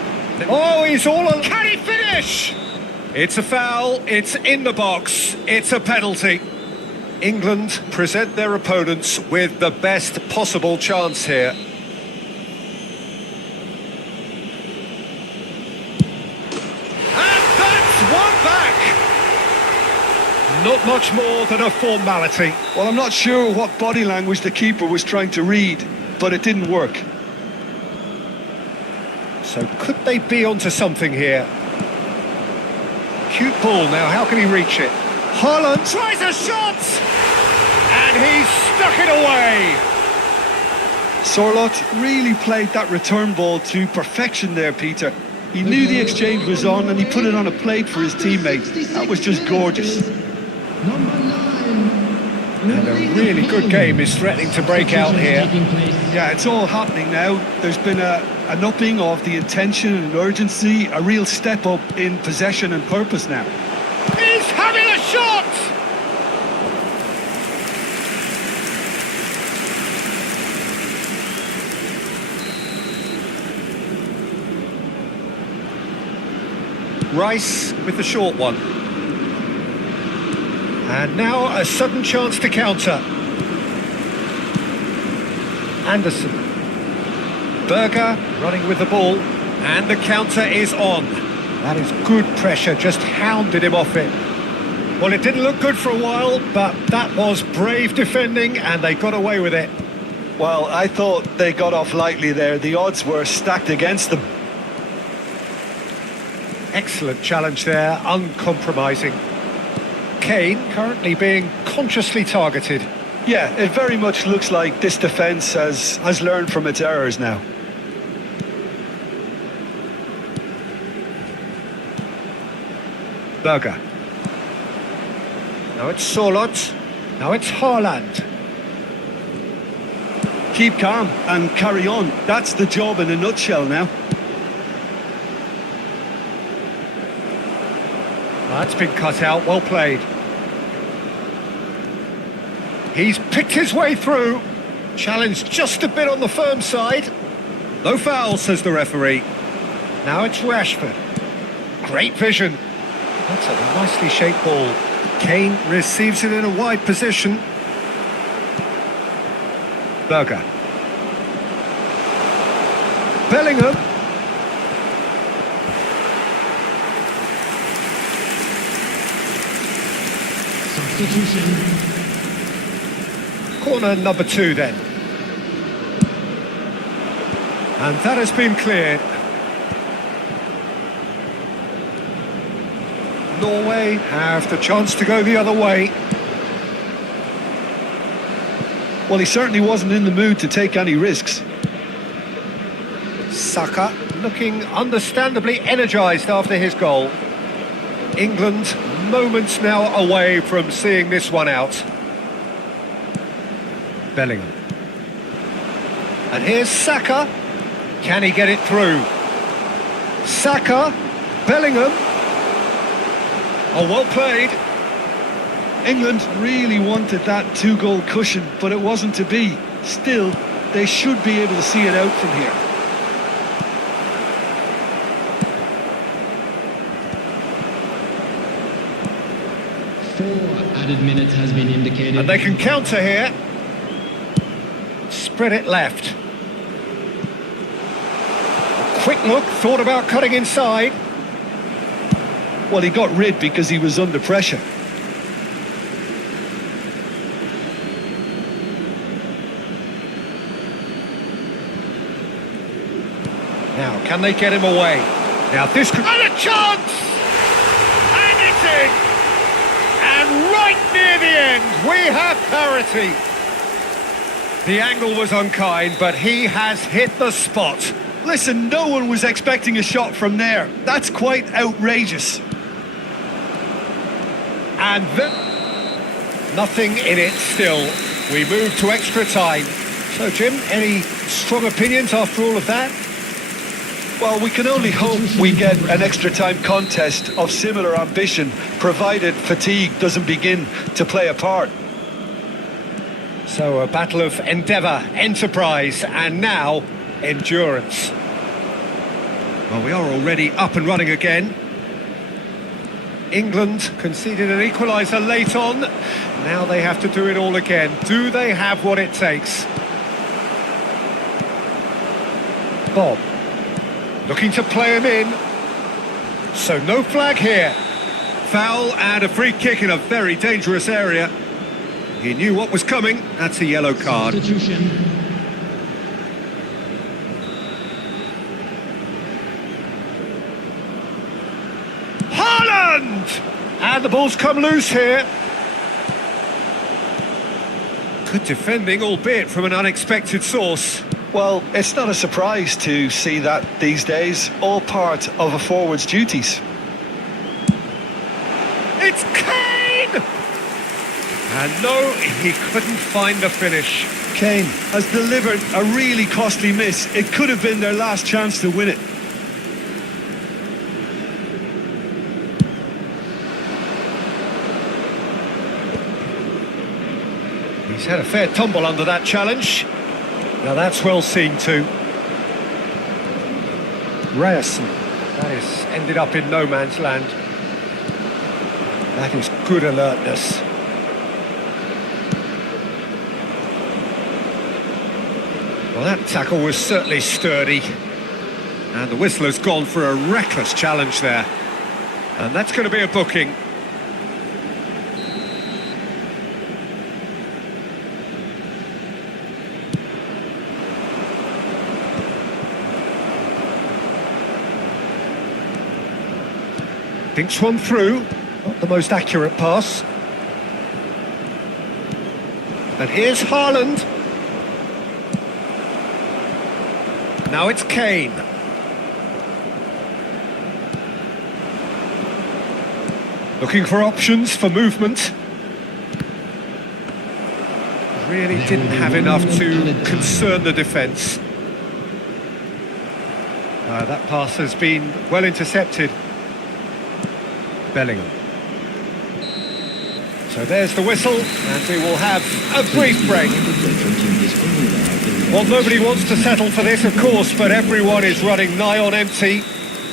Oh, he's all on. Can he finish? It's a foul, it's in the box, it's a penalty. England present their opponents with the best possible chance here. Not much more than a formality. Well, I'm not sure what body language the keeper was trying to read, but it didn't work. So could they be onto something here? Cute ball now, how can he reach it? Haaland tries a shot! And he's stuck it away! Sorloth really played that return ball to perfection there, Peter. He knew the exchange was on and he put it on a plate for his teammate. That was just gorgeous. Number 9. And a really good game is threatening to break out here. Yeah, it's all happening now. There's been an upping of the intention and urgency, a real step up in possession and purpose now. He's having a shot! Rice with the short one. And now a sudden chance to counter. Anderson. Berger running with the ball. And the counter is on. That is good pressure, just hounded him off it. Well, it didn't look good for a while, but that was brave defending and they got away with it. Well, I thought they got off lightly there. The odds were stacked against them. Excellent challenge there, uncompromising. Kane currently being consciously targeted. Yeah, it very much looks like this defence has learned from its errors now. Berger. Now it's Sorloth. Now it's Haaland. Keep calm and carry on. That's the job in a nutshell now. That's been cut out, well played. He's picked his way through. Challenged just a bit on the firm side. No foul, says the referee. Now it's Rashford. Great vision. That's a nicely shaped ball. Kane receives it in a wide position. Berger. Bellingham. Substitution. Corner number 2 then. And that has been cleared. Norway have the chance to go the other way. Well, he certainly wasn't in the mood to take any risks. Saka looking understandably energised after his goal. England moments now away from seeing this one out. Bellingham. And here's Saka. Can he get it through? Saka, Bellingham. Oh, well played. England really wanted that 2-goal cushion, but it wasn't to be. Still, they should be able to see it out from here. Four added minutes has been indicated. And they can counter here. Spread it left. Quick look, thought about cutting inside. Well, he got rid because he was under pressure. Now, can they get him away? Now this could... And a chance! And it's in! And right near the end, we have parity. The angle was unkind, but he has hit the spot. Listen, no one was expecting a shot from there. That's quite outrageous. And nothing in it still. We move to extra time. So, Jim, any strong opinions after all of that? Well, we can only hope we get an extra time contest of similar ambition, provided fatigue doesn't begin to play a part. So a battle of endeavour, enterprise, and now endurance. Well, we are already up and running again. England conceded an equaliser late on. Now they have to do it all again. Do they have what it takes? Bob. Looking to play him in. So no flag here. Foul and a free kick in a very dangerous area. He knew what was coming. That's a yellow card. Substitution. Haaland! And the ball's come loose here. Good defending, albeit from an unexpected source. Well, it's not a surprise to see that these days, all part of a forward's duties. It's Kane! And no, he couldn't find the finish. Kane has delivered a really costly miss. It could have been their last chance to win it. He's had a fair tumble under that challenge. Now that's well seen too. Ryerson. That is ended up in no man's land. That is good alertness. Well, that tackle was certainly sturdy. And the whistle has gone for a reckless challenge there. And that's going to be a booking. Thinks one through, not the most accurate pass. And here's Haaland. Now it's Kane. Looking for options for movement. Really didn't have enough to concern the defence. That pass has been well intercepted. Bellingham. So there's the whistle, and we will have a brief break. Well, nobody wants to settle for this, of course, but everyone is running nigh on empty.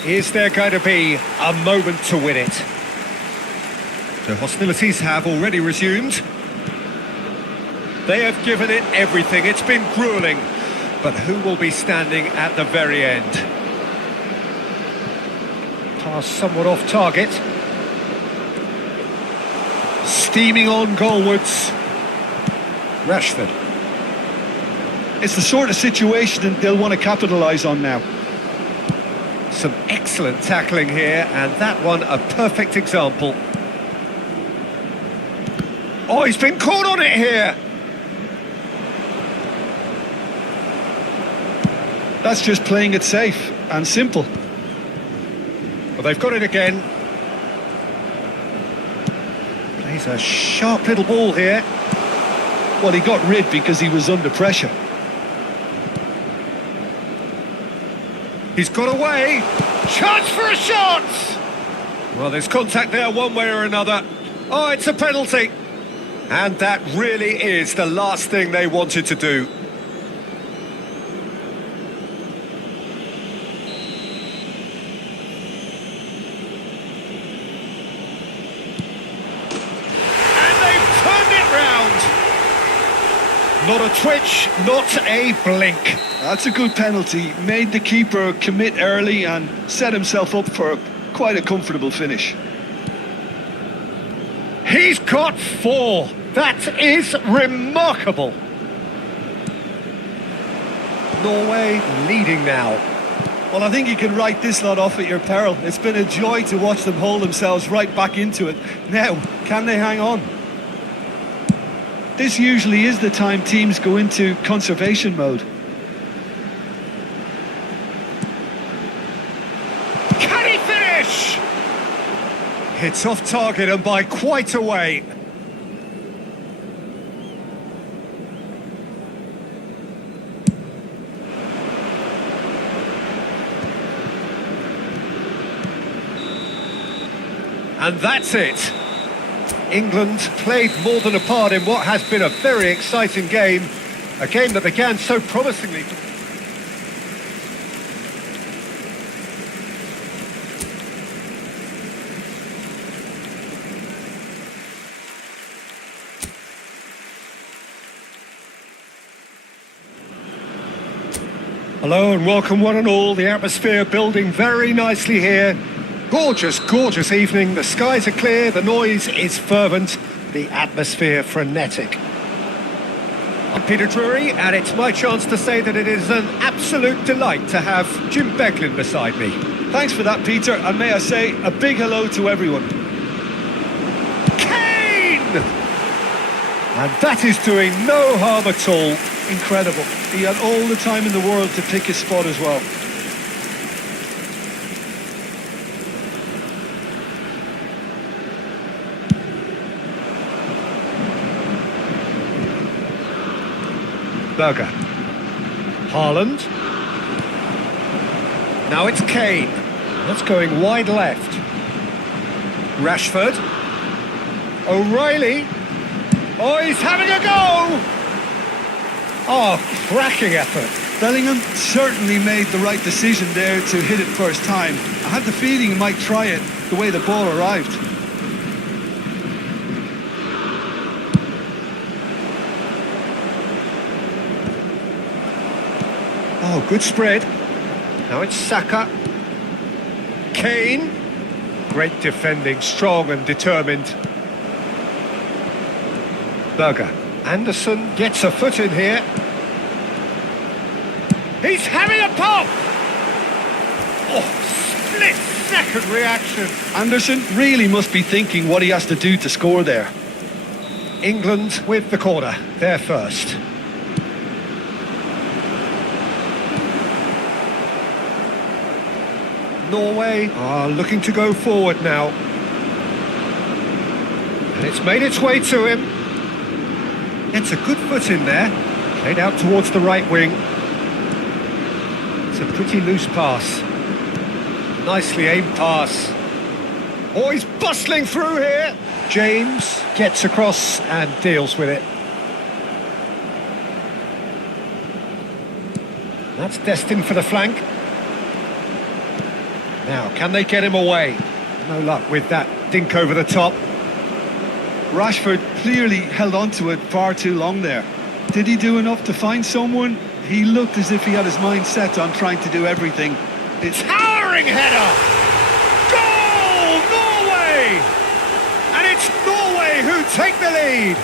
Is there going to be a moment to win it? The hostilities have already resumed. They have given it everything. It's been gruelling. But who will be standing at the very end? Pass somewhat off target. Steaming on goalwards. Rashford. It's the sort of situation they'll want to capitalise on now. Some excellent tackling here, and that one a perfect example. Oh, he's been caught on it here. That's just playing it safe and simple. Well, they've got it again. Plays a sharp little ball here. Well, he got rid because he was under pressure. He's got away. Chance for a shot! Well, there's contact there one way or another. Oh, it's a penalty. And that really is the last thing they wanted to do. And they've turned it round. Not a twitch, not a blink. That's a good penalty. Made the keeper commit early and set himself up for quite a comfortable finish. He's got 4. That is remarkable. Norway leading now. Well, I think you can write this lot off at your peril. It's been a joy to watch them hold themselves right back into it. Now, can they hang on? This usually is the time teams go into conservation mode. Can he finish? It's off target and by quite a way. And that's it. England played more than a part in what has been a very exciting game. A game that began so promisingly. Hello and welcome one and all. The atmosphere building very nicely here. Gorgeous, gorgeous evening. The skies are clear, the noise is fervent, the atmosphere frenetic. I'm Peter Drury, and it's my chance to say that it is an absolute delight to have Jim Becklin beside me. Thanks for that, Peter, and may I say a big hello to everyone. Kane! And that is doing no harm at all. Incredible. He had all the time in the world to pick his spot as well. Berger. Haaland. Now it's Kane. That's going wide left. Rashford. O'Reilly. Oh, he's having a go! Oh, cracking effort. Bellingham certainly made the right decision there to hit it first time. I had the feeling he might try it the way the ball arrived. Oh, good spread. Now it's Saka. Kane. Great defending, strong and determined. Berger. Anderson gets a foot in here. He's having a pop! Oh, split-second reaction. Anderson really must be thinking what he has to do to score there. England with the corner. They're first. Norway are looking to go forward now. And it's made its way to him. Gets a good foot in there. Played out towards the right wing. It's a pretty loose pass. Nicely aimed pass. Oh, he's bustling through here. James gets across and deals with it. That's destined for the flank. Now, can they get him away? No luck with that dink over the top. Rashford clearly held on to it far too long there. Did he do enough to find someone? He looked as if he had his mind set on trying to do everything. It's towering header! Goal! Norway! And it's Norway who take the lead!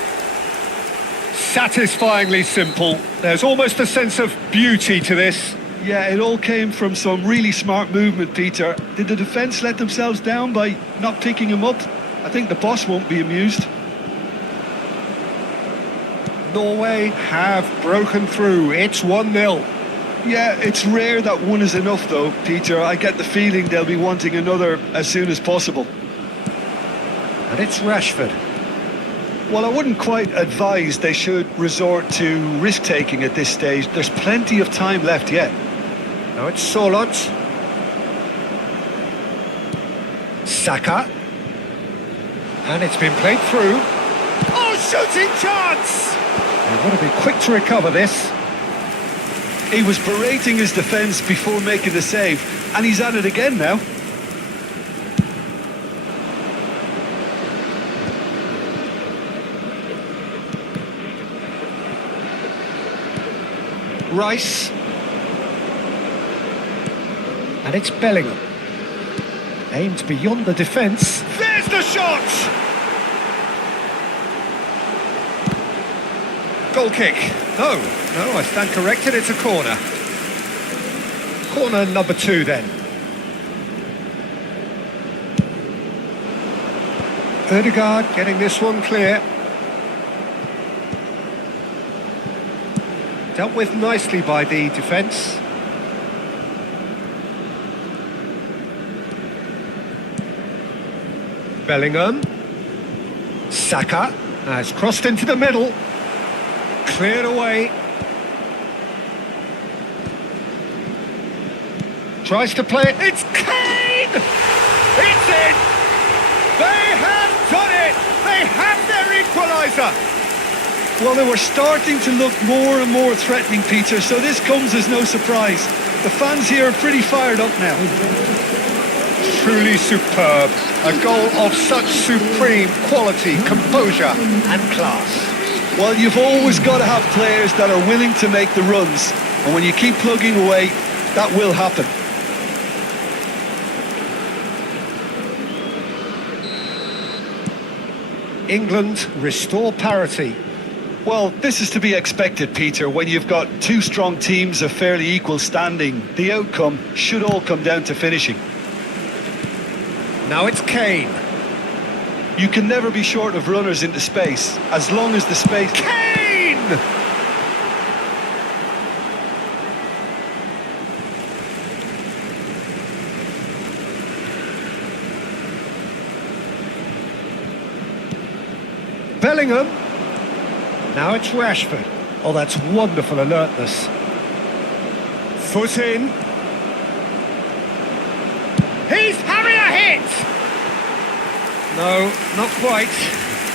Satisfyingly simple. There's almost a sense of beauty to this. Yeah, it all came from some really smart movement, Peter. Did the defence let themselves down by not picking him up? I think the boss won't be amused. Norway have broken through. It's 1-0. Yeah, it's rare that one is enough though, Peter. I get the feeling they'll be wanting another as soon as possible. And it's Rashford. Well, I wouldn't quite advise they should resort to risk-taking at this stage. There's plenty of time left yet. Now it's Solot. Saka. And it's been played through. Oh, shooting chance! They want to be quick to recover this. He was berating his defence before making the save, and he's at it again now. Rice. And it's Bellingham. Aimed beyond the defence. There's the shot! Goal kick. No, I stand corrected, it's a corner. Corner number 2 then. Ødegaard getting this one clear. Dealt with nicely by the defence. Bellingham. Saka has crossed into the middle. Cleared away. Tries to play it. It's Kane! It's in! They have done it! They have their equaliser! Well, they were starting to look more and more threatening, Peter, so this comes as no surprise. The fans here are pretty fired up now. Truly superb. A goal of such supreme quality, composure and class. Well, you've always got to have players that are willing to make the runs, and when you keep plugging away, that will happen. England restore parity. Well, this is to be expected, Peter, when you've got two strong teams of fairly equal standing. The outcome should all come down to finishing. Now it's Kane. You can never be short of runners into space, as long as the space... Kane! Bellingham. Now it's Rashford. Oh, that's wonderful alertness. Foot in. He's having a hit! No, not quite.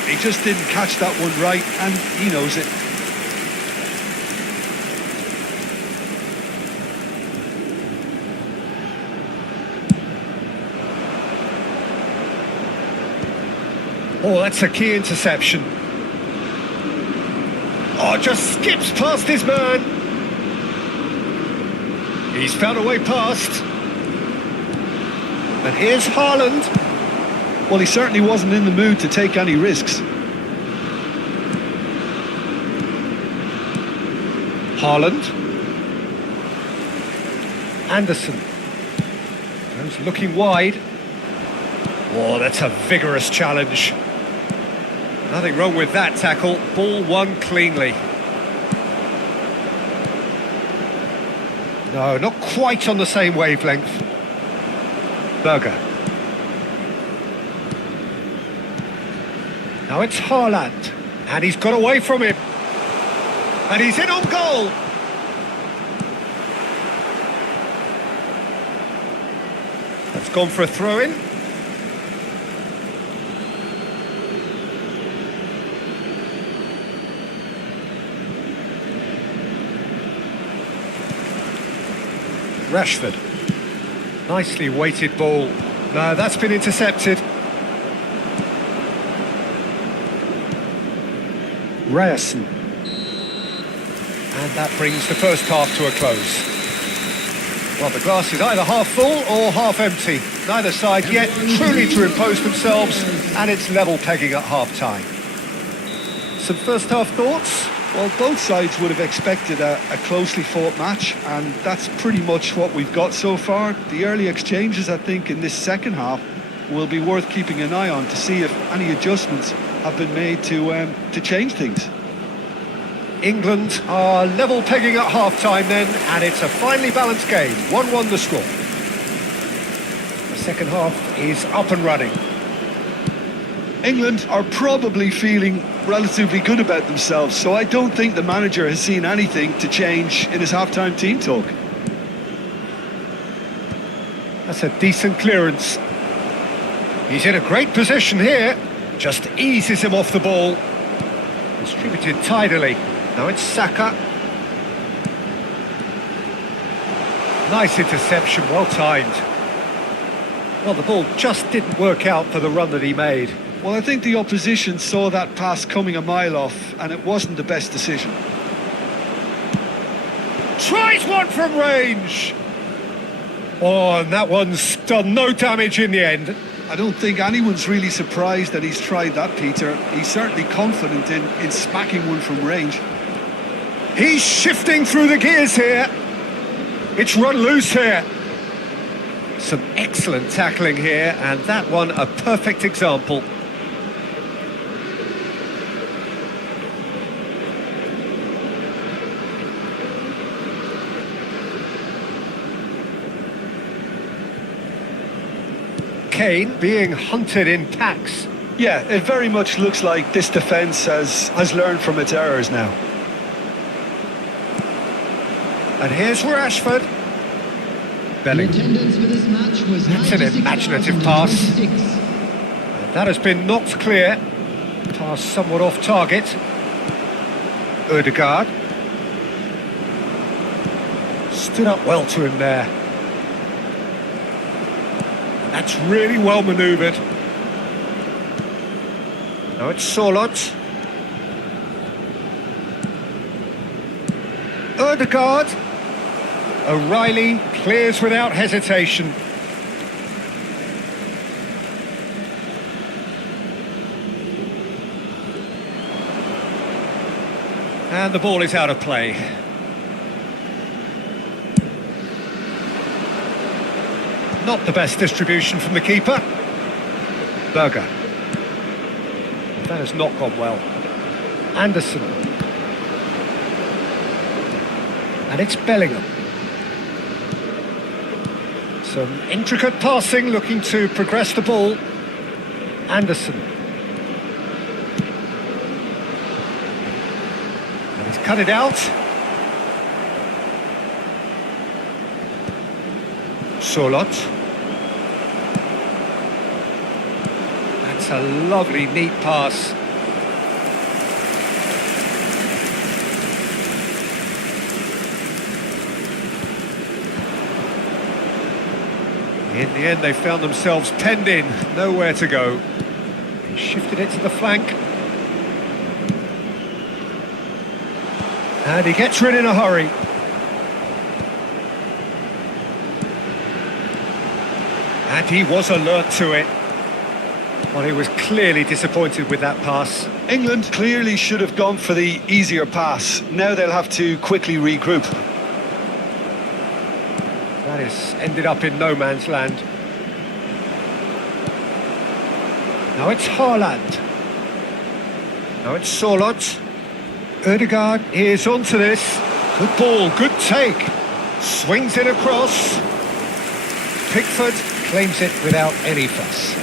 He just didn't catch that one right, and he knows it. Oh, that's a key interception. Oh, just skips past his man. He's found a way past. And here's Haaland. Well, he certainly wasn't in the mood to take any risks. Haaland. Anderson. Goes looking wide. Oh, that's a vigorous challenge. Nothing wrong with that tackle. Ball won cleanly. No, not quite on the same wavelength. Berger. Now it's Haaland. And he's got away from him. And he's in on goal. That's gone for a throw-in. Rashford. Nicely weighted ball. No, that's been intercepted. Ryerson. And that brings the first half to a close. Well, the glass is either half full or half empty. Neither side yet truly to impose themselves, and it's level pegging at half-time. Some first half thoughts? Well, both sides would have expected a closely fought match, and that's pretty much what we've got so far. The early exchanges, I think, in this second half will be worth keeping an eye on to see if any adjustments have been made to change things. England are level pegging at half-time then, and it's a finely balanced game. 1-1 the score. The second half is up and running. England are probably feeling relatively good about themselves, so I don't think the manager has seen anything to change in his half-time team talk. That's a decent clearance. He's in a great position here. Just eases him off the ball. Distributed tidily. Now it's Saka. Nice interception, well timed. Well, the ball just didn't work out for the run that he made. Well, I think the opposition saw that pass coming a mile off, and it wasn't the best decision. Tries one from range. Oh, and that one's done no damage in the end. I don't think anyone's really surprised that he's tried that, Peter. He's certainly confident in smacking one from range. He's shifting through the gears here. It's run loose here. Some excellent tackling here, and that one a perfect example. Kane being hunted in packs. Yeah, it very much looks like this defence has learned from its errors now. And here's Rashford. The Bellingham. attendance for this match was That's an imaginative pass. 96,026. That has been knocked clear. Pass somewhat off target. Odegaard. Stood up well to him there. That's really well manoeuvred. Now it's Sorloth. Odegaard. O'Reilly clears without hesitation. And the ball is out of play. Not the best distribution from the keeper. Berger. That has not gone well. Anderson. And it's Bellingham. Some intricate passing, looking to progress the ball. Anderson. And he's cut it out. Sorloth. That's a lovely, neat pass. In the end, they found themselves penned in, nowhere to go. He shifted it to the flank. And he gets rid in a hurry. And he was alert to it. Well, he was clearly disappointed with that pass. England clearly should have gone for the easier pass. Now they'll have to quickly regroup. That has ended up in no man's land. Now it's Haaland. Now it's Sorloth. Odegaard is onto this. Good ball, good take. Swings it across. Pickford claims it without any fuss.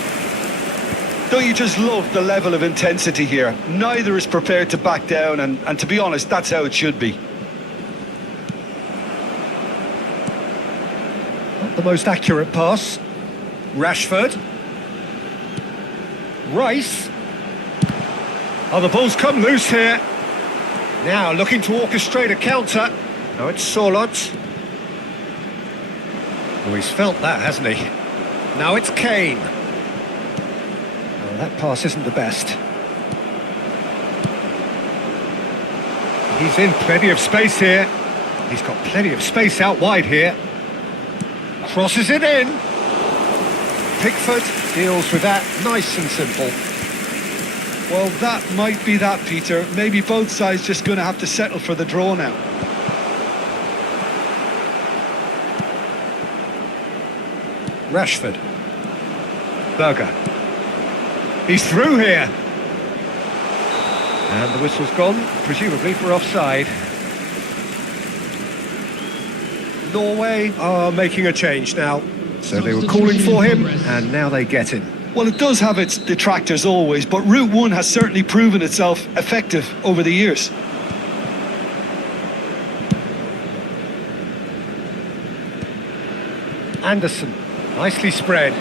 Don't you just love the level of intensity here? Neither is prepared to back down, and to be honest, that's how it should be. Not the most accurate pass. Rashford. Rice. Oh, the ball's come loose here. Now looking to orchestrate a counter. Now it's Sorloth. Oh, he's felt that, hasn't he? Now it's Kane. Oh, that pass isn't the best. He's in plenty of space here. He's got plenty of space out wide here. Crosses it in. Pickford deals with that nice and simple. Well, that might be that, Peter. Maybe both sides just going to have to settle for the draw now. Rashford. Berger. He's through here. And the whistle's gone, presumably for offside. Norway are making a change now. So they were calling for him, and now they get him. Well, it does have its detractors always, but Route 1 has certainly proven itself effective over the years. Anderson, nicely spread.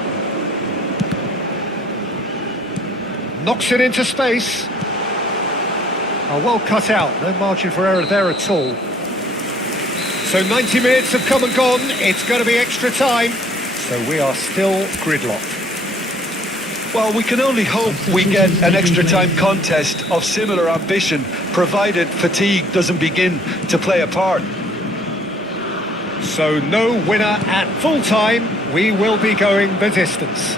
Knocks it into space. Oh, well cut out. No margin for error there at all. So 90 minutes have come and gone. It's going to be extra time. So we are still gridlocked. Well, we can only hope we get an extra time contest of similar ambition, provided fatigue doesn't begin to play a part. So no winner at full time. We will be going the distance.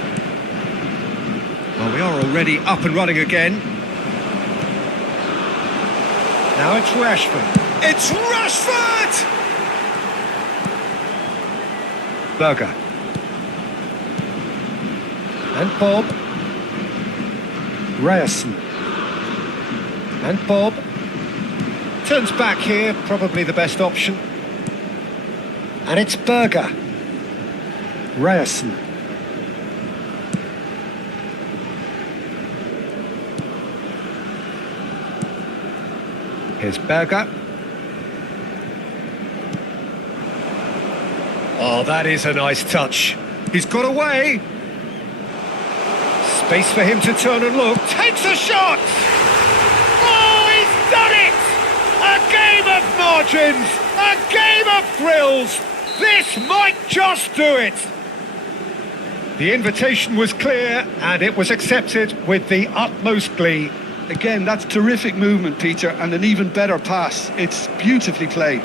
Well, we are already up and running again. Now it's Rashford. It's Rashford! Berger. And Bob. Ryerson. And Bob. Turns back here, probably the best option. And it's Berger. Ryerson. Here's Berger. Oh, that is a nice touch. He's got away. Space for him to turn and look. Takes a shot! Oh, he's done it! A game of margins! A game of thrills! This might just do it! The invitation was clear and it was accepted with the utmost glee. Again, that's terrific movement, Peter, and an even better pass. It's beautifully played.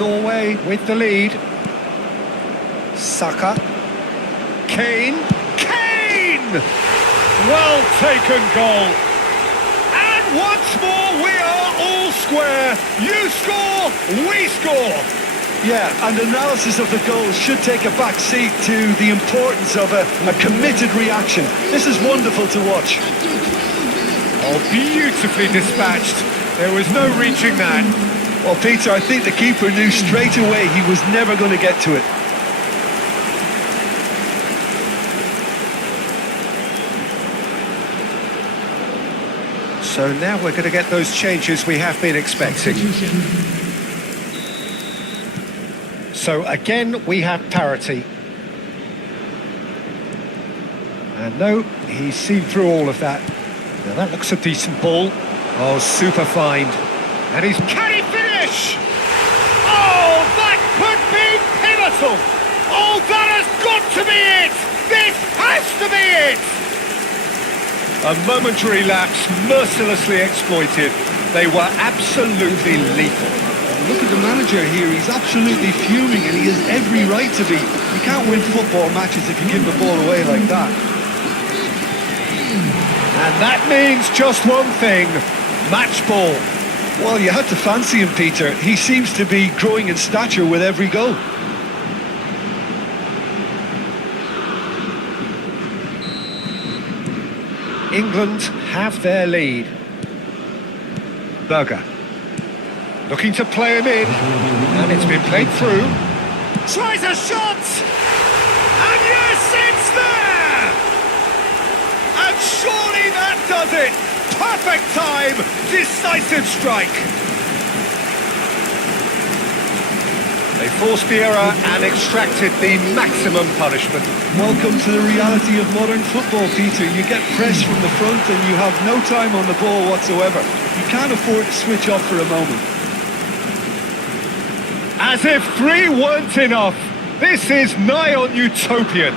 Norway with the lead. Saka. Kane. Kane! Well taken goal. And once more we are all square. You score, we score. Yeah, and analysis of the goal should take a back seat to the importance of a committed reaction. This is wonderful to watch. Oh, beautifully dispatched. There was no reaching that. Well, Peter, I think the keeper knew straight away he was never going to get to it. So now we're going to get those changes we have been expecting. So again, we have parity. And no, he's seen through all of that. Now that looks a decent ball. Oh, super find. And he's... Can he finish? Oh, that could be pivotal. Oh, that has got to be it. This has to be it. A momentary lapse, mercilessly exploited. They were absolutely lethal. Look at the manager here, he's absolutely fuming and he has every right to be. You can't win football matches if you give the ball away like that. And that means just one thing, match ball. Well, you had to fancy him, Peter. He seems to be growing in stature with every goal. England have their lead. Berger. Looking to play him in, and it's been played through. Tries a shot! And yes, it's there! And surely that does it! Perfect time! Decisive strike! They forced the error and extracted the maximum punishment. Welcome to the reality of modern football, Peter. You get pressed from the front and you have no time on the ball whatsoever. You can't afford to switch off for a moment. As if 3 weren't enough, this is nigh on utopian.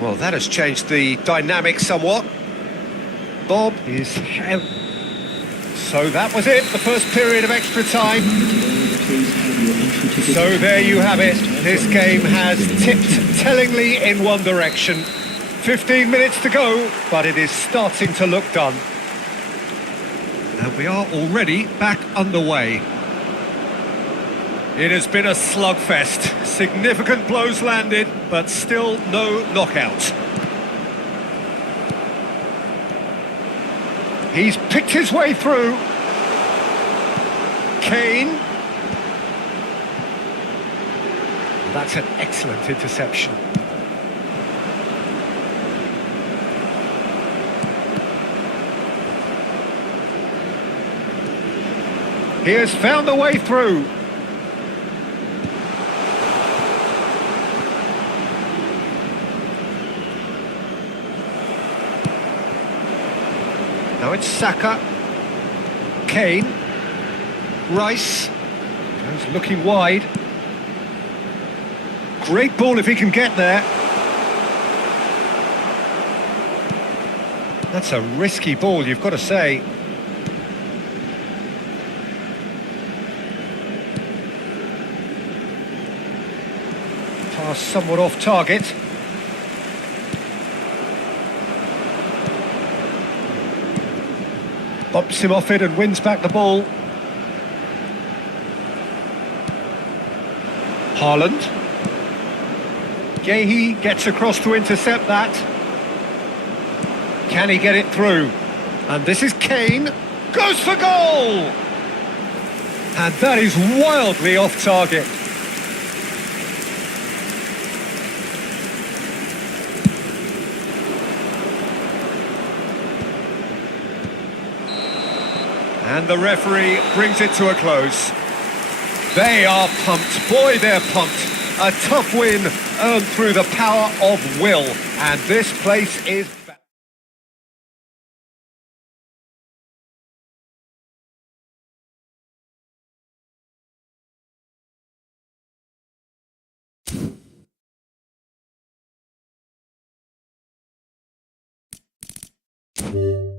Well, that has changed the dynamic somewhat. Bob is... So that was it, the first period of extra time. So there you have it. This game has tipped tellingly in one direction. 15 minutes to go, but it is starting to look done. And we are already back underway. It has been a slugfest. Significant blows landed, but still no knockout. He's picked his way through. Kane. That's an excellent interception. He has found a way through. Now it's Saka. Kane. Rice. Goes looking wide. Great ball if he can get there. That's a risky ball, you've got to say. Pass somewhat off target. Bumps him off it and wins back the ball. Haaland. Gehi gets across to intercept that. Can he get it through? And this is Kane. Goes for goal! And that is wildly off target. And the referee brings it to a close. They are pumped. Boy, they're pumped. A tough win earned through the power of will. And this place is... you